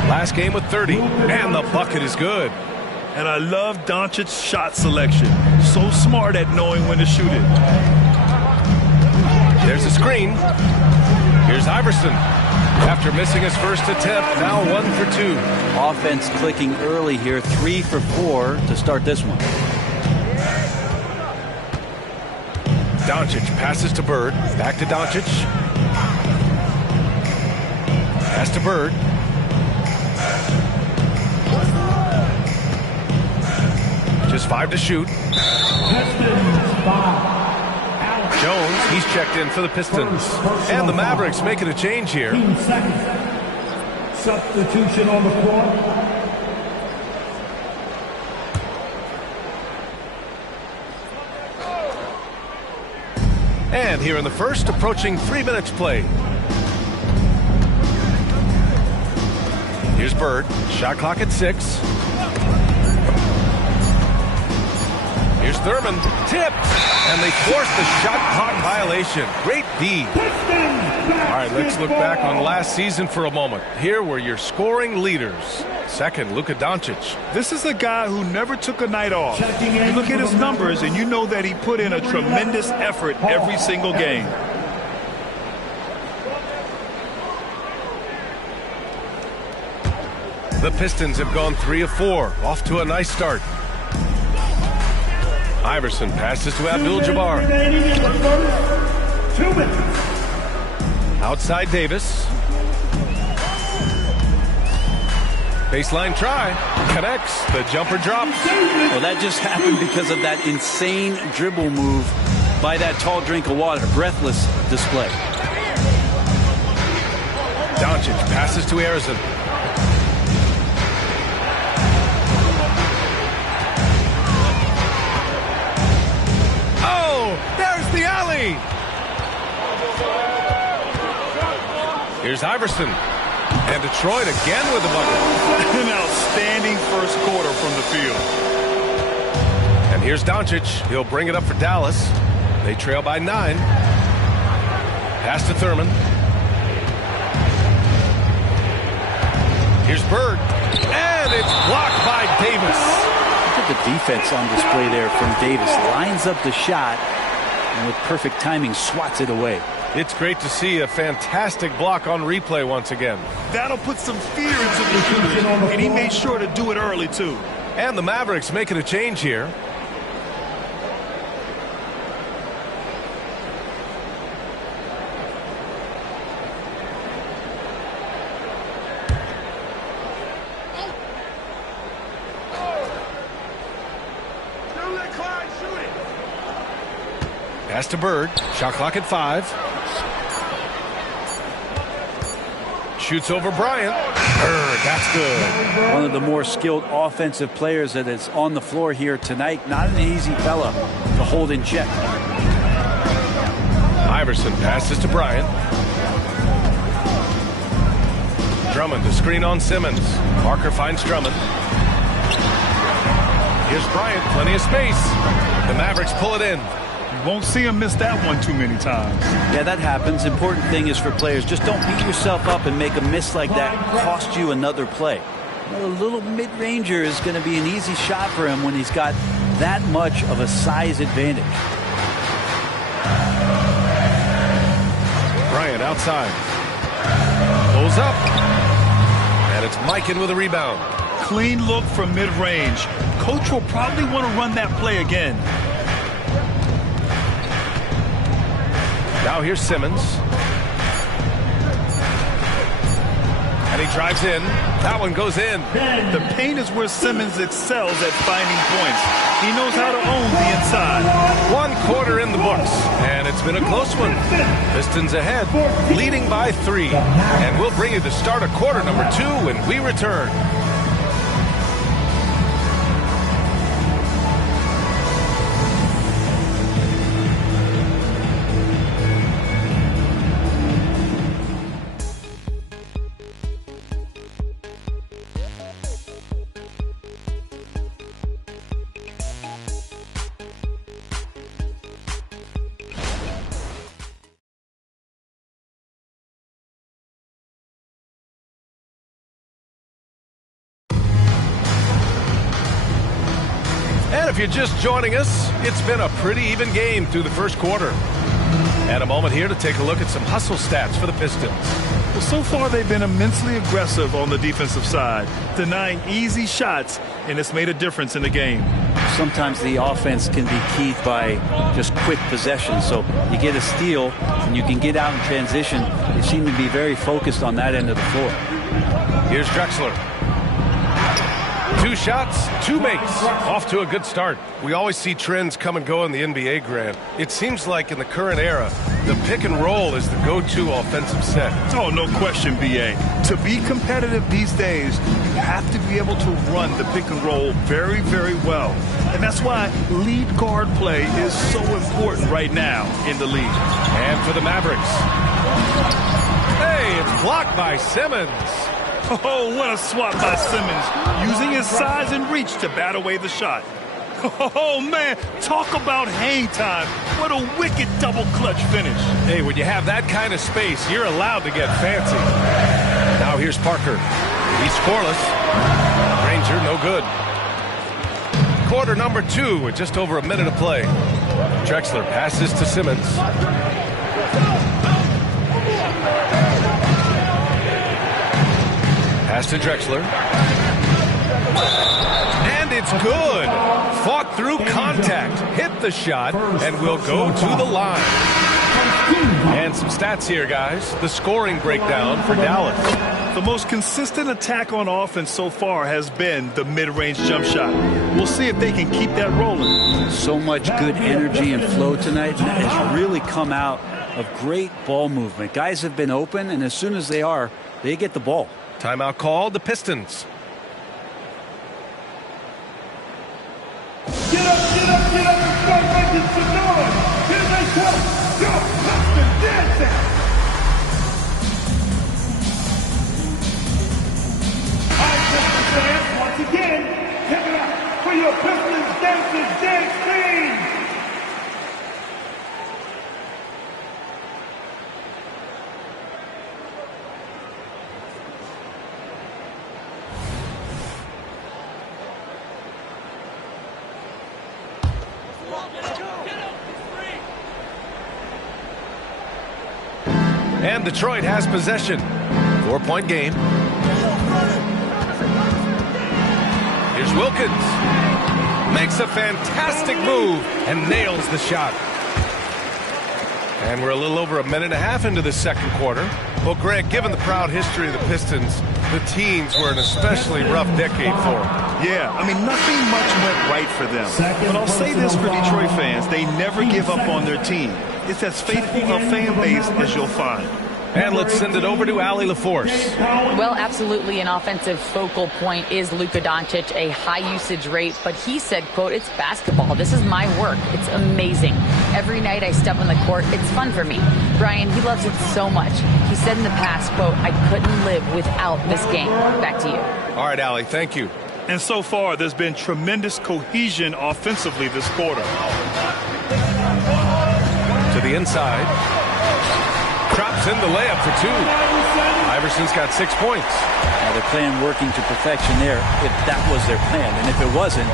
Last game with 30, and the bucket is good. And I love Doncic's shot selection. So smart at knowing when to shoot it. There's a screen. Here's Iverson. After missing his first attempt, now 1 for 2. Offense clicking early here, 3 for 4 to start this one. Doncic passes to Bird. Back to Doncic. Pass to Bird. Just 5 to shoot. Jones, he's checked in for the Pistons. And the Mavericks making a change here. Substitution on the court. And here in the first, approaching 3 minutes played. Here's Bird. Shot clock at 6. Here's Thurman. Tipped. And they force the shot clock violation. Great D. All right, let's look back on last season for a moment. Here were your scoring leaders. Second, Luka Doncic. This is a guy who never took a night off. You look at his numbers, and you know that he put in a tremendous effort every single game. The Pistons have gone 3 of 4. Off to a nice start. Iverson passes to Abdul-Jabbar. 2 minutes. Outside Davis. Baseline try. Connects. The jumper drops. Well, that just happened because of that insane dribble move by that tall drink of water. Breathless display. Doncic passes to Harrison. There's the alley. Here's Iverson. And Detroit again with the bucket. An outstanding first quarter from the field. And here's Doncic. He'll bring it up for Dallas. They trail by 9. Pass to Thurman. Here's Bird. And it's blocked by Davis. Look at the defense on display there from Davis. Lines up the shot and with perfect timing swats it away. It's great to see a fantastic block on replay once again. That'll put some fear into the shooter, and he made sure to do it early too. And the Mavericks making a change here. Pass to Bird. Shot clock at 5. Shoots over Bryant. That's good. One of the more skilled offensive players that is on the floor here tonight. Not an easy fella to hold in check. Iverson passes to Bryant. Drummond to screen on Simmons. Parker finds Drummond. Here's Bryant, plenty of space. The Mavericks pull it in. You won't see him miss that one too many times. Yeah, that happens. Important thing is for players, just don't beat yourself up and make a miss like that cost you another play. A little mid-ranger is going to be an easy shot for him when he's got that much of a size advantage. Bryant outside. Pulls up. And it's Mikan with a rebound. Clean look from mid-range. Coach will probably want to run that play again. Now here's Simmons. And he drives in. That one goes in. The paint is where Simmons excels at finding points. He knows how to own the inside. 1 quarter in the books, and it's been a close one. Pistons ahead, leading by 3. And we'll bring you the start of quarter number 2 when we return. And if you're just joining us, it's been a pretty even game through the first quarter. And a moment here to take a look at some hustle stats for the Pistons. Well, so far they've been immensely aggressive on the defensive side, denying easy shots, and it's made a difference in the game. Sometimes the offense can be keyed by just quick possession. So you get a steal, and you can get out in transition. They seem to be very focused on that end of the floor. Here's Drexler. 2 shots, 2 makes. Off to a good start. We always see trends come and go in the NBA, Grant. It seems like in the current era, the pick and roll is the go-to offensive set. Oh, no question, B.A. To be competitive these days, you have to be able to run the pick and roll very, very well. And that's why lead guard play is so important right now in the league. And for the Mavericks. Hey, it's blocked by Simmons. Oh, what a swat by Simmons, using his size and reach to bat away the shot. Oh, man, talk about hang time. What a wicked double clutch finish. Hey, when you have that kind of space, you're allowed to get fancy. Now here's Parker. He's scoreless. Ranger, no good. Quarter number 2 with just over a minute of play. Drexler passes to Simmons. Pass to Drexler. And it's good. Fought through contact. Hit the shot and will go to the line. And some stats here, guys. The scoring breakdown for Dallas. The most consistent attack on offense so far has been the mid-range jump shot. We'll see if they can keep that rolling. So much good energy and flow tonight. That has really come out of great ball movement. Guys have been open, and as soon as they are, they get the ball. Timeout called, the Pistons. Get up, get up, get up and start making some noise. Here they come. Yo, Pistons dancing. All right, Pistons fans, once again, give it up for your Pistons dancers dance team. And Detroit has possession. 4-point game. Here's Wilkins. Makes a fantastic move and nails the shot. And we're a little over a minute and a half into the second quarter. Well, Greg, given the proud history of the Pistons, the teens were an especially rough decade for them. Yeah, I mean, nothing much went right for them. But I'll say this for Detroit fans, they never give up on their team. It's as faithful a fan base as you'll find. And let's send it over to Allie LaForce. Well, absolutely an offensive focal point is Luka Doncic, a high usage rate, but he said, quote, "It's basketball. This is my work. It's amazing. Every night I step on the court, it's fun for me." Brian, he loves it so much. He said in the past, quote, "I couldn't live without this game." Back to you. All right, Allie, thank you. And so far, there's been tremendous cohesion offensively this quarter. To the inside. Drops in the layup for 2. Iverson's got 6 points. Now they're playing working to perfection there, if that was their plan. And if it wasn't,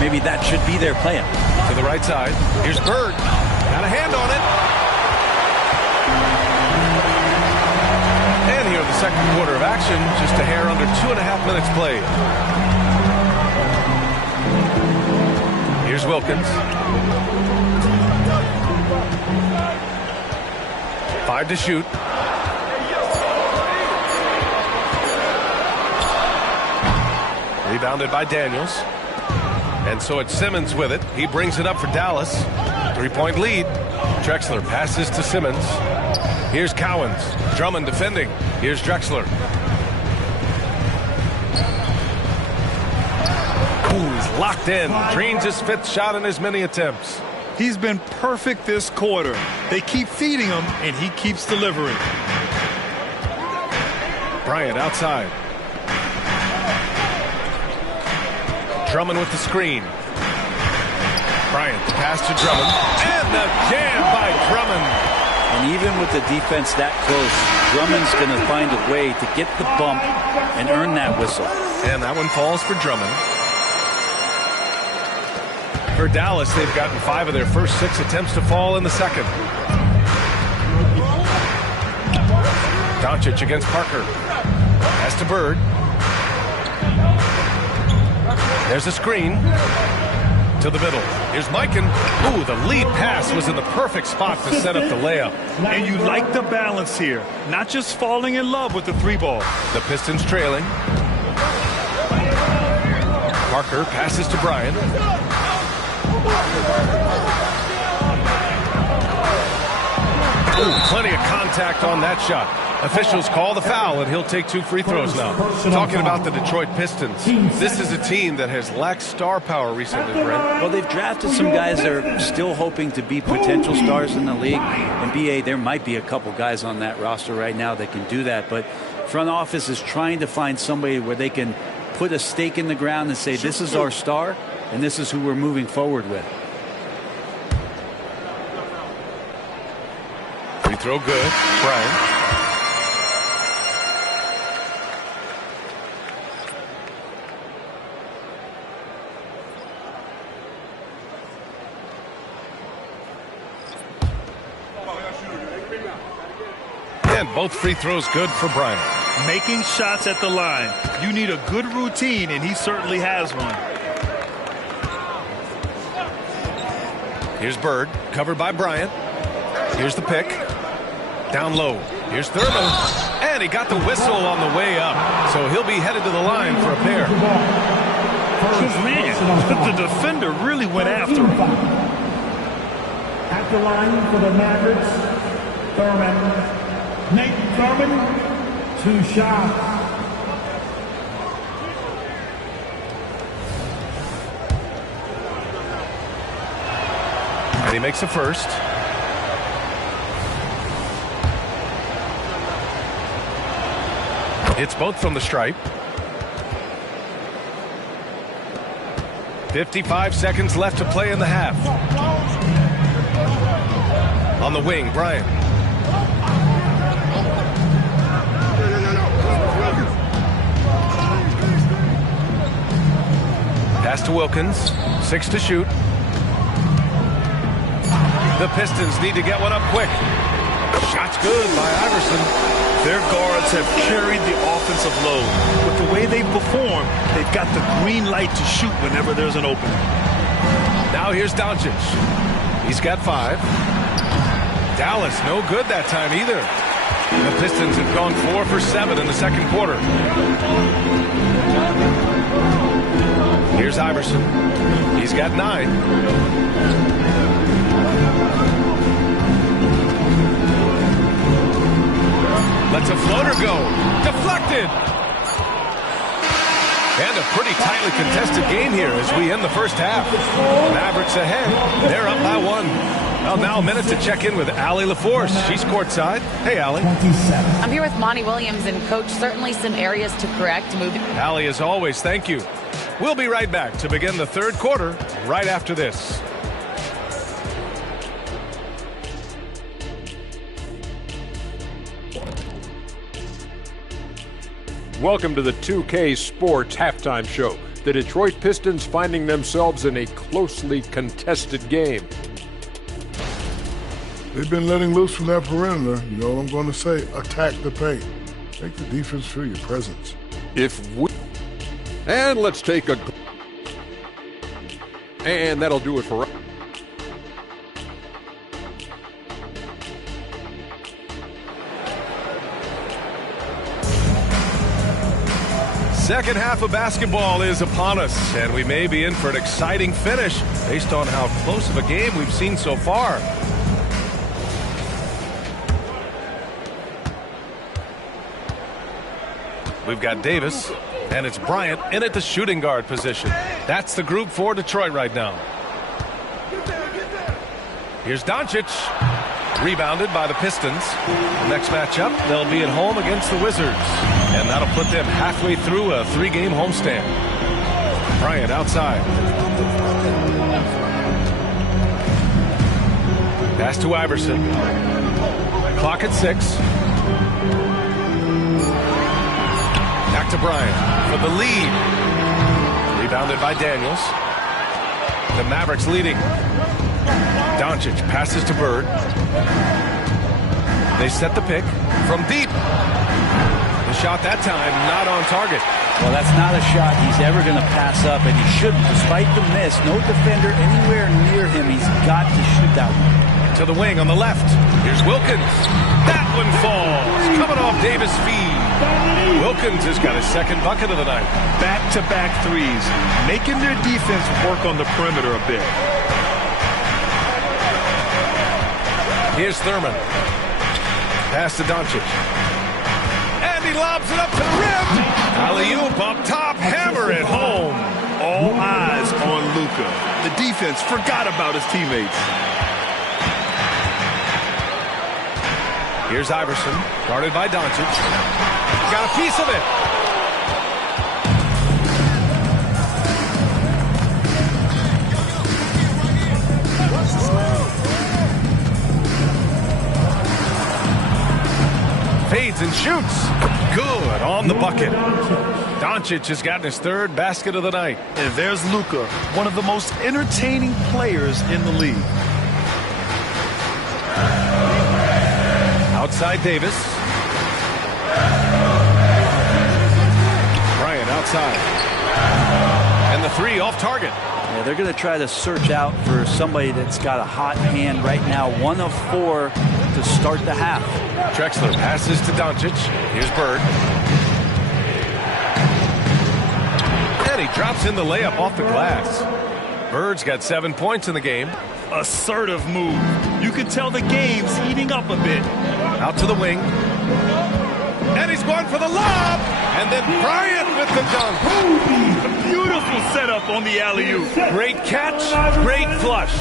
maybe that should be their plan. To the right side. Here's Bird. Got a hand on it. And here in the second quarter of action, just a hair under 2.5 minutes played. Here's Wilkins. 5 to shoot. Rebounded by Daniels. And so it's Simmons with it. He brings it up for Dallas. 3-point lead. Drexler passes to Simmons. Here's Cowens. Drummond defending. Here's Drexler. Ooh, he's locked in. Drains his 5th shot in as many attempts. He's been perfect this quarter. They keep feeding him, and he keeps delivering. Bryant outside. Drummond with the screen. Bryant, the pass to Drummond. And the jam by Drummond. And even with the defense that close, Drummond's going to find a way to get the bump and earn that whistle. And that one falls for Drummond. For Dallas, they've gotten 5 of their first 6 attempts to fall in the second. Doncic against Parker. Pass to Bird. There's a screen. To the middle. Here's Mikan. Ooh, the lead pass was in the perfect spot to set up the layup. And you like the balance here. Not just falling in love with the 3-ball. The Pistons trailing. Parker passes to Bryant. Ooh, plenty of contact on that shot. Officials call the foul, and he'll take 2 free throws now. Talking about the Detroit Pistons, this is a team that has lacked star power recently, Brent. Well, they've drafted some guys that are still hoping to be potential stars in the league. And BA, there might be a couple guys on that roster right now that can do that. But front office is trying to find somebody where they can put a stake in the ground and say, this is our star, and this is who we're moving forward with. Free throw good. Bryant. And both free throws good for Bryant. Making shots at the line. You need a good routine, and he certainly has one. Here's Bird, covered by Bryant. Here's the pick. Down low. Here's Thurman. And he got the whistle on the way up. So he'll be headed to the line for a pair. Man, the defender really went after him. At the line for the Mavericks, Thurman. Nate Thurman, 2 shots. And he makes the first. It's both from the stripe. 55 seconds left to play in the half. On the wing, Bryant. Pass to Wilkins. 6 to shoot. The Pistons need to get one up quick. Shot's good by Iverson. Their guards have carried the offensive load. With the way they've performed, they've got the green light to shoot whenever there's an opening. Now here's Doncic. He's got 5. Dallas, no good that time either. The Pistons have gone 4 for 7 in the second quarter. Here's Iverson. He's got 9. floater go? Deflected. And a pretty tightly contested game here as we end the first half. Mavericks ahead. They're up by 1. Well, now a minute to check in with Allie LaForce. She's courtside. Hey, Allie. I'm here with Monty Williams, and Coach, certainly some areas to correct. Allie, as always, thank you. We'll be right back to begin the third quarter right after this. Welcome to the 2K Sports Halftime Show. The Detroit Pistons finding themselves in a closely contested game. They've been letting loose from that perimeter. You know what I'm going to say? Attack the paint. Make the defense feel your presence. And let's take a... And that'll do it for... Second half of basketball is upon us, and we may be in for an exciting finish based on how close of a game we've seen so far. We've got Davis, and it's Bryant in at the shooting guard position. That's the group for Detroit right now. Here's Doncic, rebounded by the Pistons. Next matchup, they'll be at home against the Wizards, and that'll put them halfway through a 3-game homestand. Bryant outside. Pass to Iverson. Clock at 6. Back to Bryant for the lead. Rebounded by Daniels. The Mavericks leading. Doncic passes to Bird. They set the pick from deep. The shot that time not on target. Well, that's not a shot he's ever going to pass up, and he shouldn't. Despite the miss, no defender anywhere near him. He's got to shoot that one. To the wing on the left. Here's Wilkins. That one falls. Coming off Davis' feed. Wilkins has got his second bucket of the night. Back-to-back threes, making their defense work on the perimeter a bit. Here's Thurman. Pass to Doncic. And he lobs it up to the rim. Alley-oop up top. Hammer it home. All eyes on Luka. The defense forgot about his teammates. Here's Iverson, guarded by Doncic. Got a piece of it. Fades and shoots. Good on the bucket. Doncic has gotten his third basket of the night. And there's Luka, one of the most entertaining players in the league. Outside Davis. Bryant outside. And the three off target. Yeah, they're going to try to search out for somebody that's got a hot hand right now. 1 of 4 to start the half. Drexler passes to Doncic. Here's Bird. And he drops in the layup off the glass. Bird's got 7 points in the game. Assertive move. You can tell the game's heating up a bit. Out to the wing. And he's going for the lob. And then Bryant with the dunk. A beautiful setup on the alley-oop. Great catch, great flush.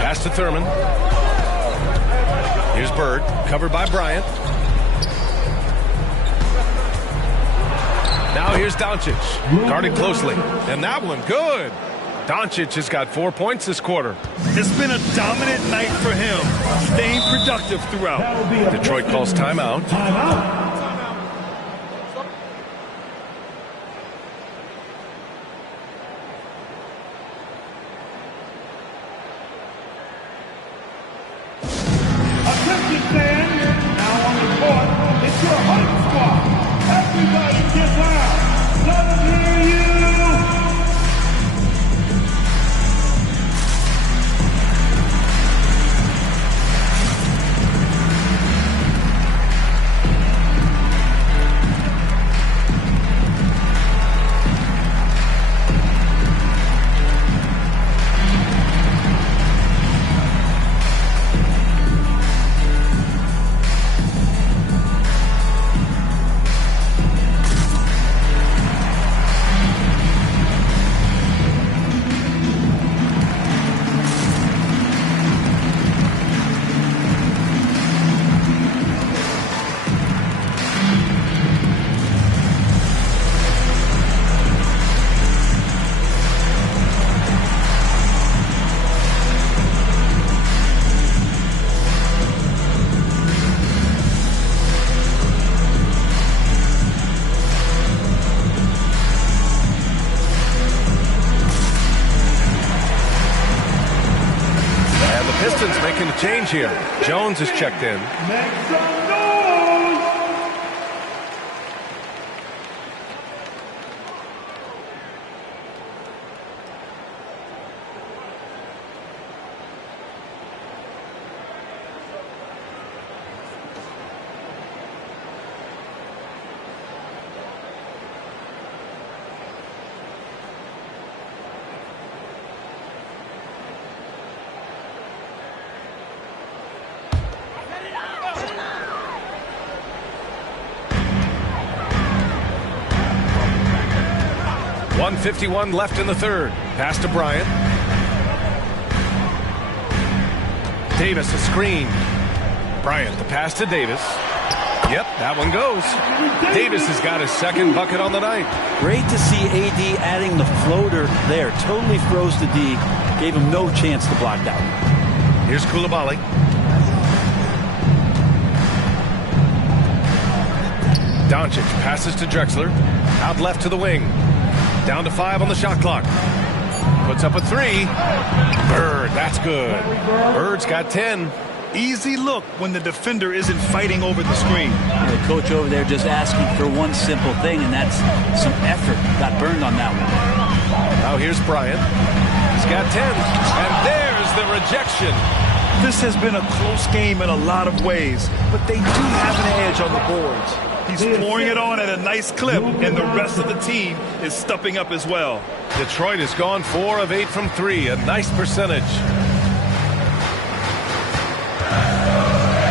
Pass to Thurman. Here's Bird, covered by Bryant. Now here's Doncic, guarded closely. And that one, good. Doncic has got 4 points this quarter. It's been a dominant night for him, staying productive throughout. Detroit calls timeout. Attention fans, now on the court, it's your hype squad. Everybody get loud. Let them hear you. Pistons making a change here. Jones is checked in. Make some noise! 1:51 left in the third. Pass to Bryant. Davis a screen. Bryant the pass to Davis. Yep, that one goes. Davis has got his second bucket on the night. Great to see AD adding the floater there. Totally froze the D. Gave him no chance to block that one. Here's Coulibaly. Doncic passes to Drexler. Out left to the wing. Down to 5 on the shot clock. Puts up a 3. Bird, that's good. Bird's got 10. Easy look when the defender isn't fighting over the screen. The coach over there just asking for one simple thing, and that's some effort. Got burned on that one. Now here's Bryant. He's got 10. And there's the rejection. This has been a close game in a lot of ways, but they do have an edge on the boards. He's pouring it on at a nice clip, and the rest of the team is stepping up as well. Detroit has gone 4 of 8 from 3, a nice percentage.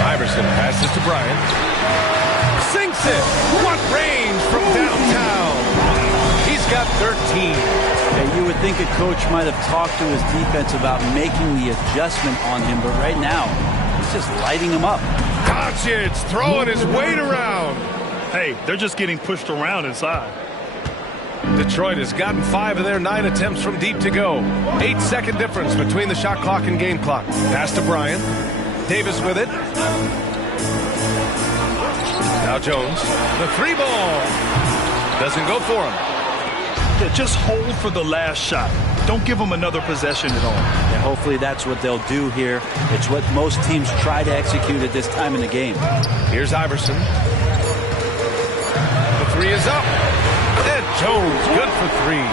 Iverson passes to Bryant. Sinks it! What range from downtown! He's got 13. Yeah, you would think a coach might have talked to his defense about making the adjustment on him, but right now, he's just lighting him up. Doncic throwing his weight around. Hey, they're just getting pushed around inside. Detroit has gotten 5 of their 9 attempts from deep to go. 8-second difference between the shot clock and game clock. Pass to Bryant. Davis with it. Now Jones. The 3-ball. Doesn't go for him. Yeah, just hold for the last shot. Don't give them another possession at all. Yeah, hopefully that's what they'll do here. It's what most teams try to execute at this time in the game. Here's Iverson. The 3 is up. And Jones, good for 3.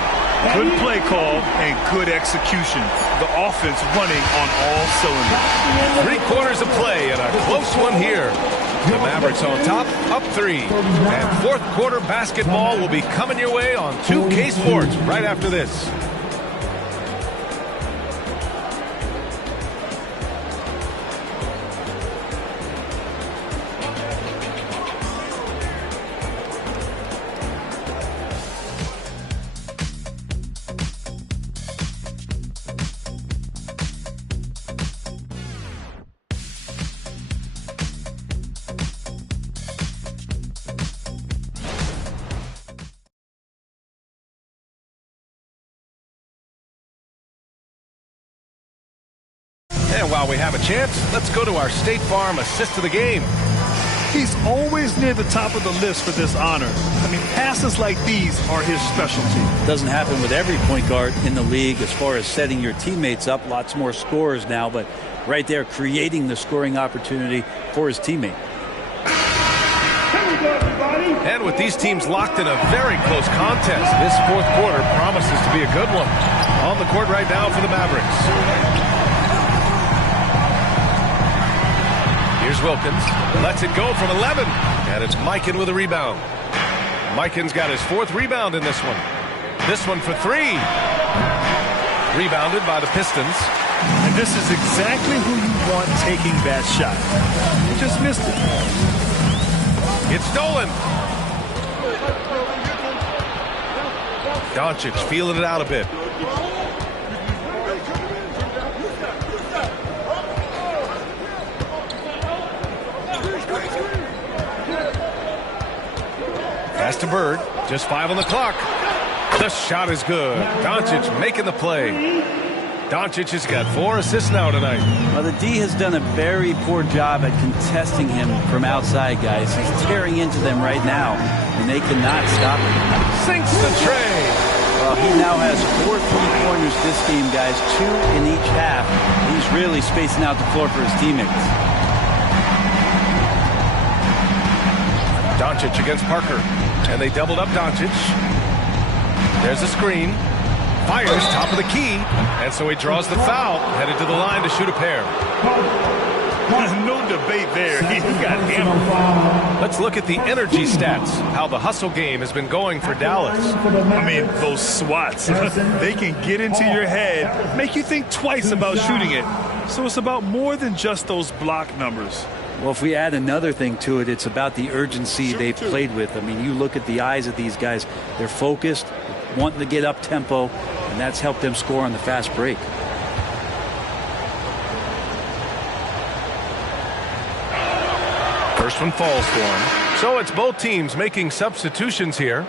Good play call and good execution. The offense running on all cylinders. 3 quarters of play and a close one here. The Mavericks on top, up 3. And fourth quarter basketball will be coming your way on 2K Sports right after this. And while we have a chance, let's go to our State Farm assist of the game. He's always near the top of the list for this honor. I mean, passes like these are his specialty. Doesn't happen with every point guard in the league as far as setting your teammates up. Lots more scorers now, but right there creating the scoring opportunity for his teammate. And with these teams locked in a very close contest, this fourth quarter promises to be a good one. On the court right now for the Mavericks. Here's Wilkins. Lets it go from 11. And it's Mikan with a rebound. Mikan's got his 4th rebound in this one. This one for 3. Rebounded by the Pistons. And this is exactly who you want taking that shot. He just missed it. It's stolen. Doncic feeling it out a bit. Pass to Bird. Just 5 on the clock. The shot is good. Doncic making the play. Doncic has got 4 assists now tonight. Well, the D has done a very poor job at contesting him from outside, guys. He's tearing into them right now, and they cannot stop him. Sinks the tray. Well, he now has 4 3-pointers this game, guys, 2 in each half. He's really spacing out the floor for his teammates. Doncic against Parker. And they doubled up Doncic. There's a screen. Fires top of the key. And so he draws the foul. Headed to the line to shoot a pair. No debate there. He got hammered. Let's look at the energy stats. How the hustle game has been going for Dallas. I mean, those swats. They can get into your head, make you think twice about shooting it. So it's about more than just those block numbers. Well, if we add another thing to it, it's about the urgency they've played with. I mean, you look at the eyes of these guys. They're focused, wanting to get up tempo, and that's helped them score on the fast break. First one falls for him. So it's both teams making substitutions here.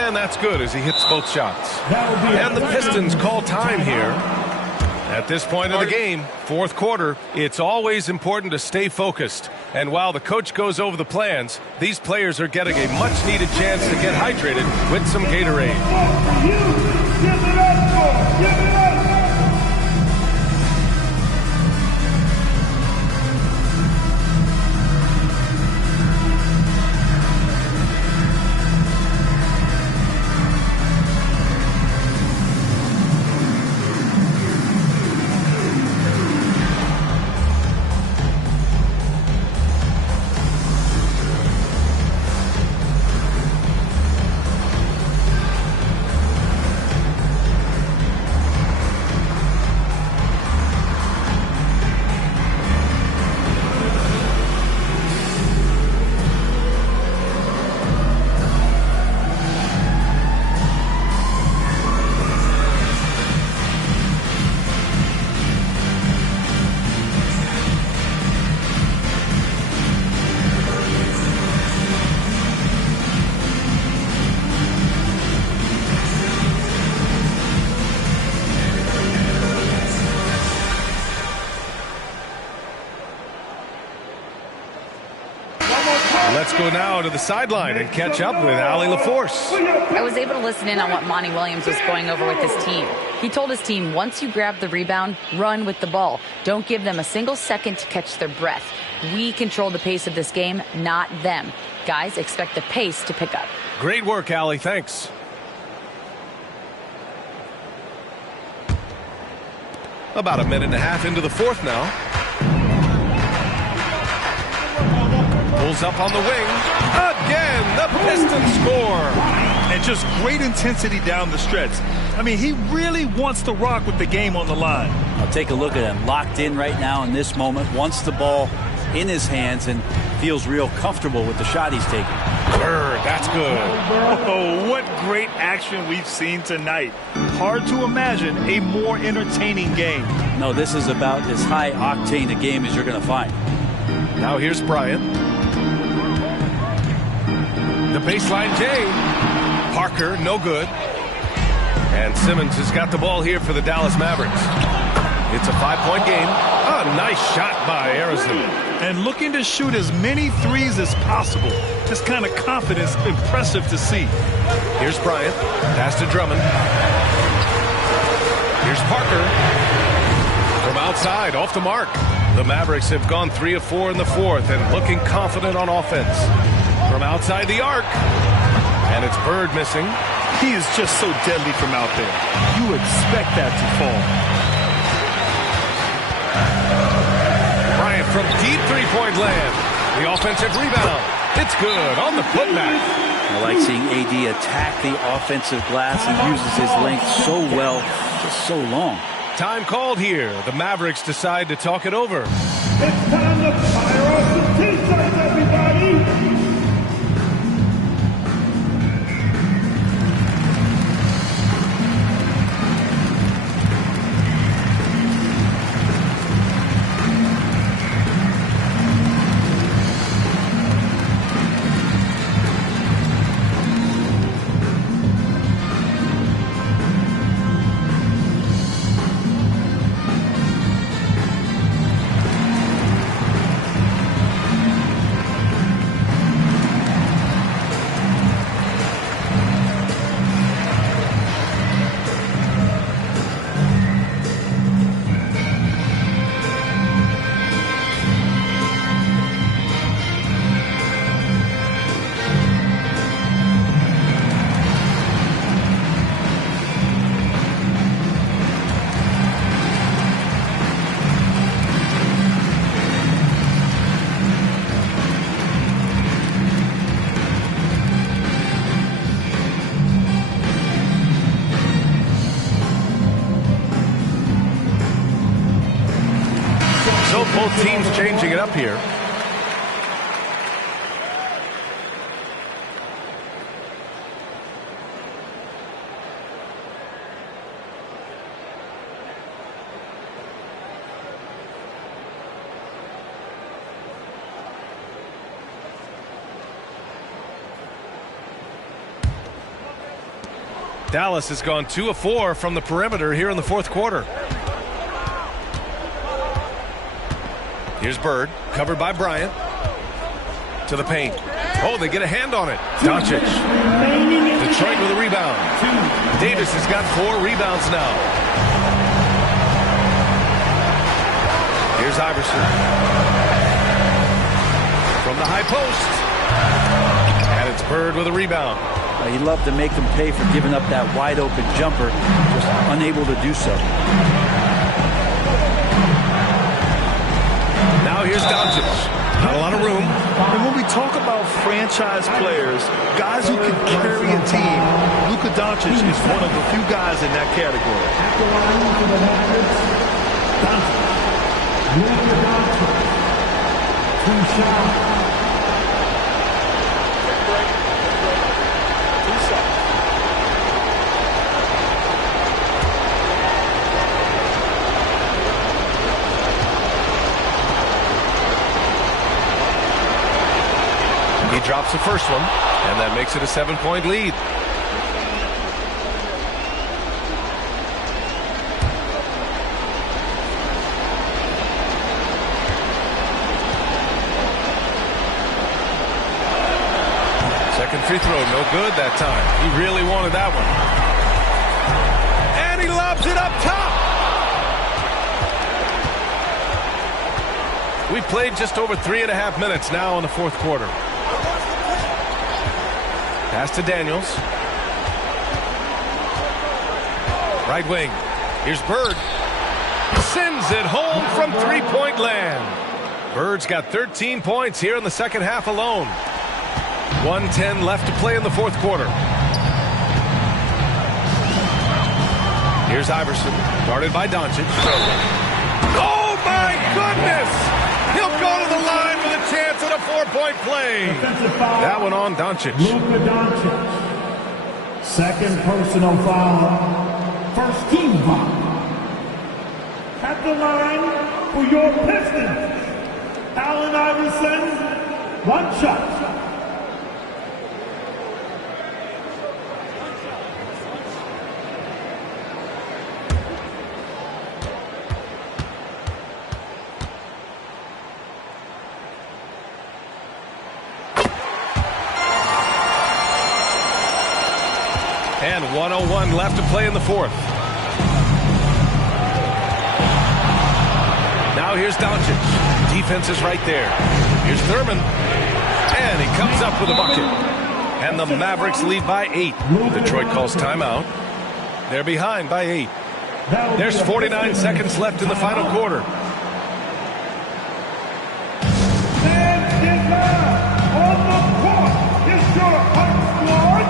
And that's good as he hits both shots. And the Pistons call time here. At this point of the game, fourth quarter, it's always important to stay focused. And while the coach goes over the plans, these players are getting a much-needed chance to get hydrated with some Gatorade. Let's go now to the sideline and catch up with Allie LaForce. I was able to listen in on what Monty Williams was going over with his team. He told his team, once you grab the rebound, run with the ball. Don't give them a single second to catch their breath. We control the pace of this game, not them. Guys, expect the pace to pick up. Great work, Allie. Thanks. About a minute and a half into the fourth now. Pulls up on the wing. Again, the Pistons score. And just great intensity down the stretch. I mean, he really wants to rock with the game on the line. I'll take a look at him. Locked in right now in this moment. Wants the ball in his hands and feels real comfortable with the shot he's taking. Bird, that's good. Oh, what great action we've seen tonight. Hard to imagine a more entertaining game. No, this is about as high octane a game as you're going to find. Now here's Bryant. The baseline J. Parker, no good. And Simmons has got the ball here for the Dallas Mavericks. It's a 5-point game. A nice shot by Arizona. And looking to shoot as many threes as possible. This kind of confidence, impressive to see. Here's Bryant. Pass to Drummond. Here's Parker. From outside, off the mark. The Mavericks have gone 3 of 4 in the fourth and looking confident on offense. From outside the arc. And it's Bird missing. He is just so deadly from out there. You expect that to fall. Bryant from deep three-point land. The offensive rebound. It's good on the putback. I like seeing AD attack the offensive glass. He uses his length so well, just so long. Time called here. The Mavericks decide to talk it over. It's time to fire off some T-shirts, everybody! Both teams changing it up here. Dallas has gone 2 of 4 from the perimeter here in the fourth quarter. Here's Bird, covered by Bryant. To the paint. Oh, they get a hand on it. Doncic. Detroit with a rebound. Davis has got 4 rebounds now. Here's Iverson. From the high post. And it's Bird with a rebound. He'd love to make them pay for giving up that wide-open jumper, just unable to do so. Now here's Doncic. Not a lot of room. And when we talk about franchise players, guys who can carry a team, Luka Doncic is one of the few guys in that category. He drops the first one, and that makes it a 7-point lead. Second free throw, no good that time. He really wanted that one. And he lobs it up top. We played just over 3.5 minutes now in the fourth quarter. Pass to Daniels. Right wing. Here's Bird. Sends it home from three-point land. Bird's got 13 points here in the second half alone. 1:10 left to play in the fourth quarter. Here's Iverson, guarded by Doncic. Oh, my goodness! He'll go to the line with a chance at a 4-point play. That one on Doncic. Luka Doncic. Second personal foul. First team foul. At the line for your Pistons, Allen Iverson, 1 shot. And 1:01 left to play in the fourth. Now here's Doncic. Defense is right there. Here's Thurman. And he comes up with a bucket. And the Mavericks lead by 8. Detroit calls timeout. They're behind by 8. There's 49 seconds left in the final quarter. On the court is your hot squad.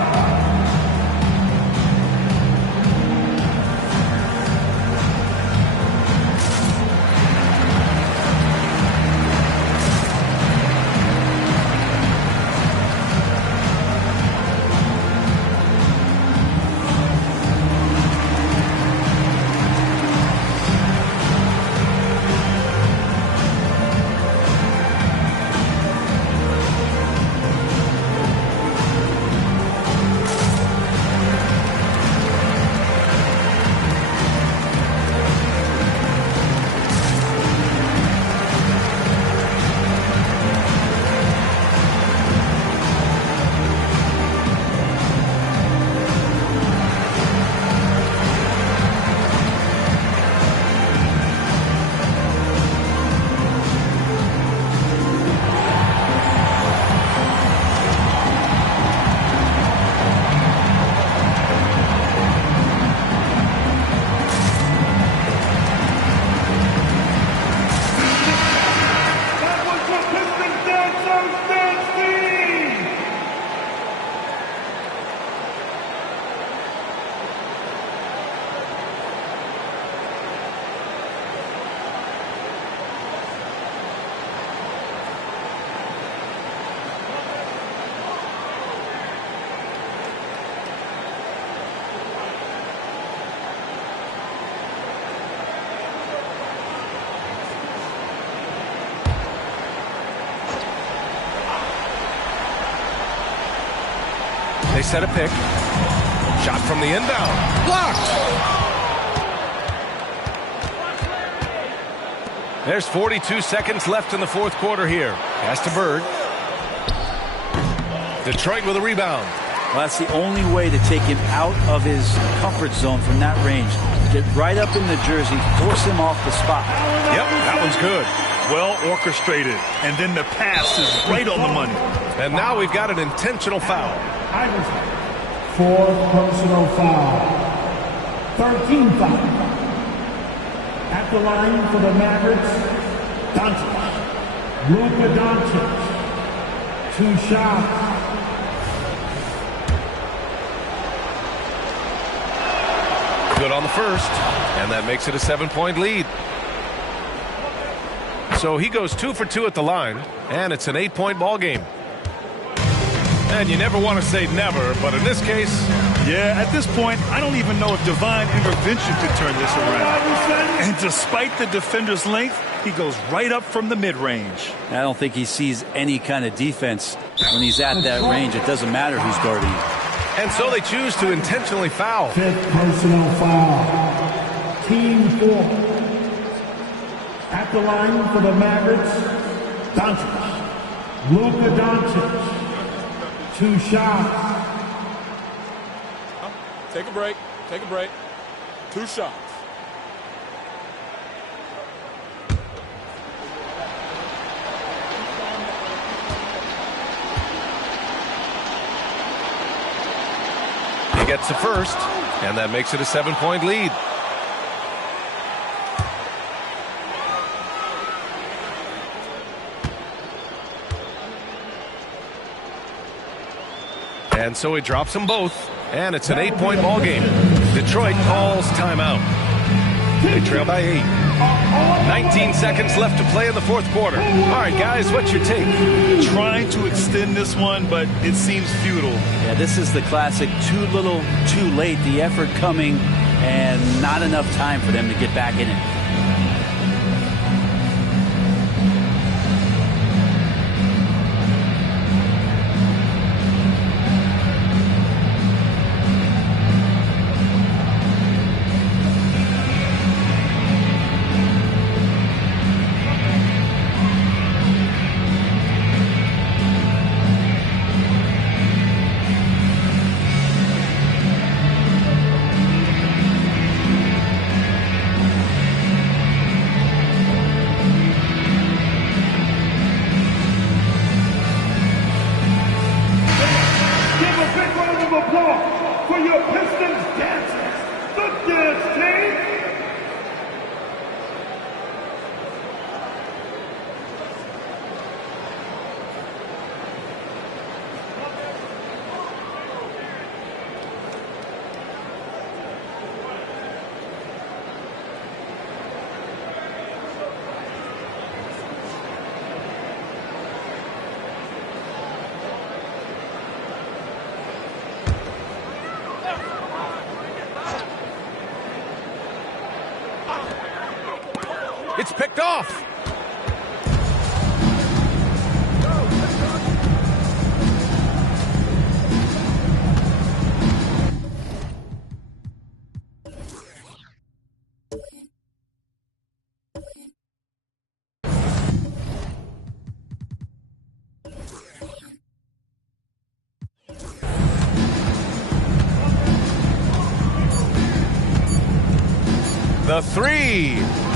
They set a pick. Shot from the inbound. Blocked! There's 42 seconds left in the fourth quarter here. Pass to Bird. Detroit with a rebound. Well, that's the only way to take him out of his comfort zone from that range. Get right up in the jersey, force him off the spot. Yep, that one's good. Well orchestrated, and then the pass is right on the money. And now we've got an intentional foul. Fourth personal foul. 13 foul. At the line for the Mavericks, Doncic. Luka Doncic. 2 shots. Good on the first, and that makes it a 7-point lead. So he goes 2 for 2 at the line, and it's an 8-point ball game. And you never want to say never, but in this case... Yeah, at this point, I don't even know if divine intervention could turn this around. And despite the defender's length, he goes right up from the mid-range. I don't think he sees any kind of defense when he's at that range. It doesn't matter who's guarding him. And so they choose to intentionally foul. 5th personal foul. Team 4. At the line for the Mavericks, Doncic. Luka Doncic. 2 shots. Take a break. Take a break. 2 shots. He gets the first, and that makes it a 7-point lead. And so he drops them both, and it's an 8-point ball game. Detroit calls timeout. They trail by 8. 19 seconds left to play in the fourth quarter. All right, guys, what's your take? Trying to extend this one, but it seems futile. Yeah, this is the classic too little, too late. The effort coming and not enough time for them to get back in it. It's picked off. The three.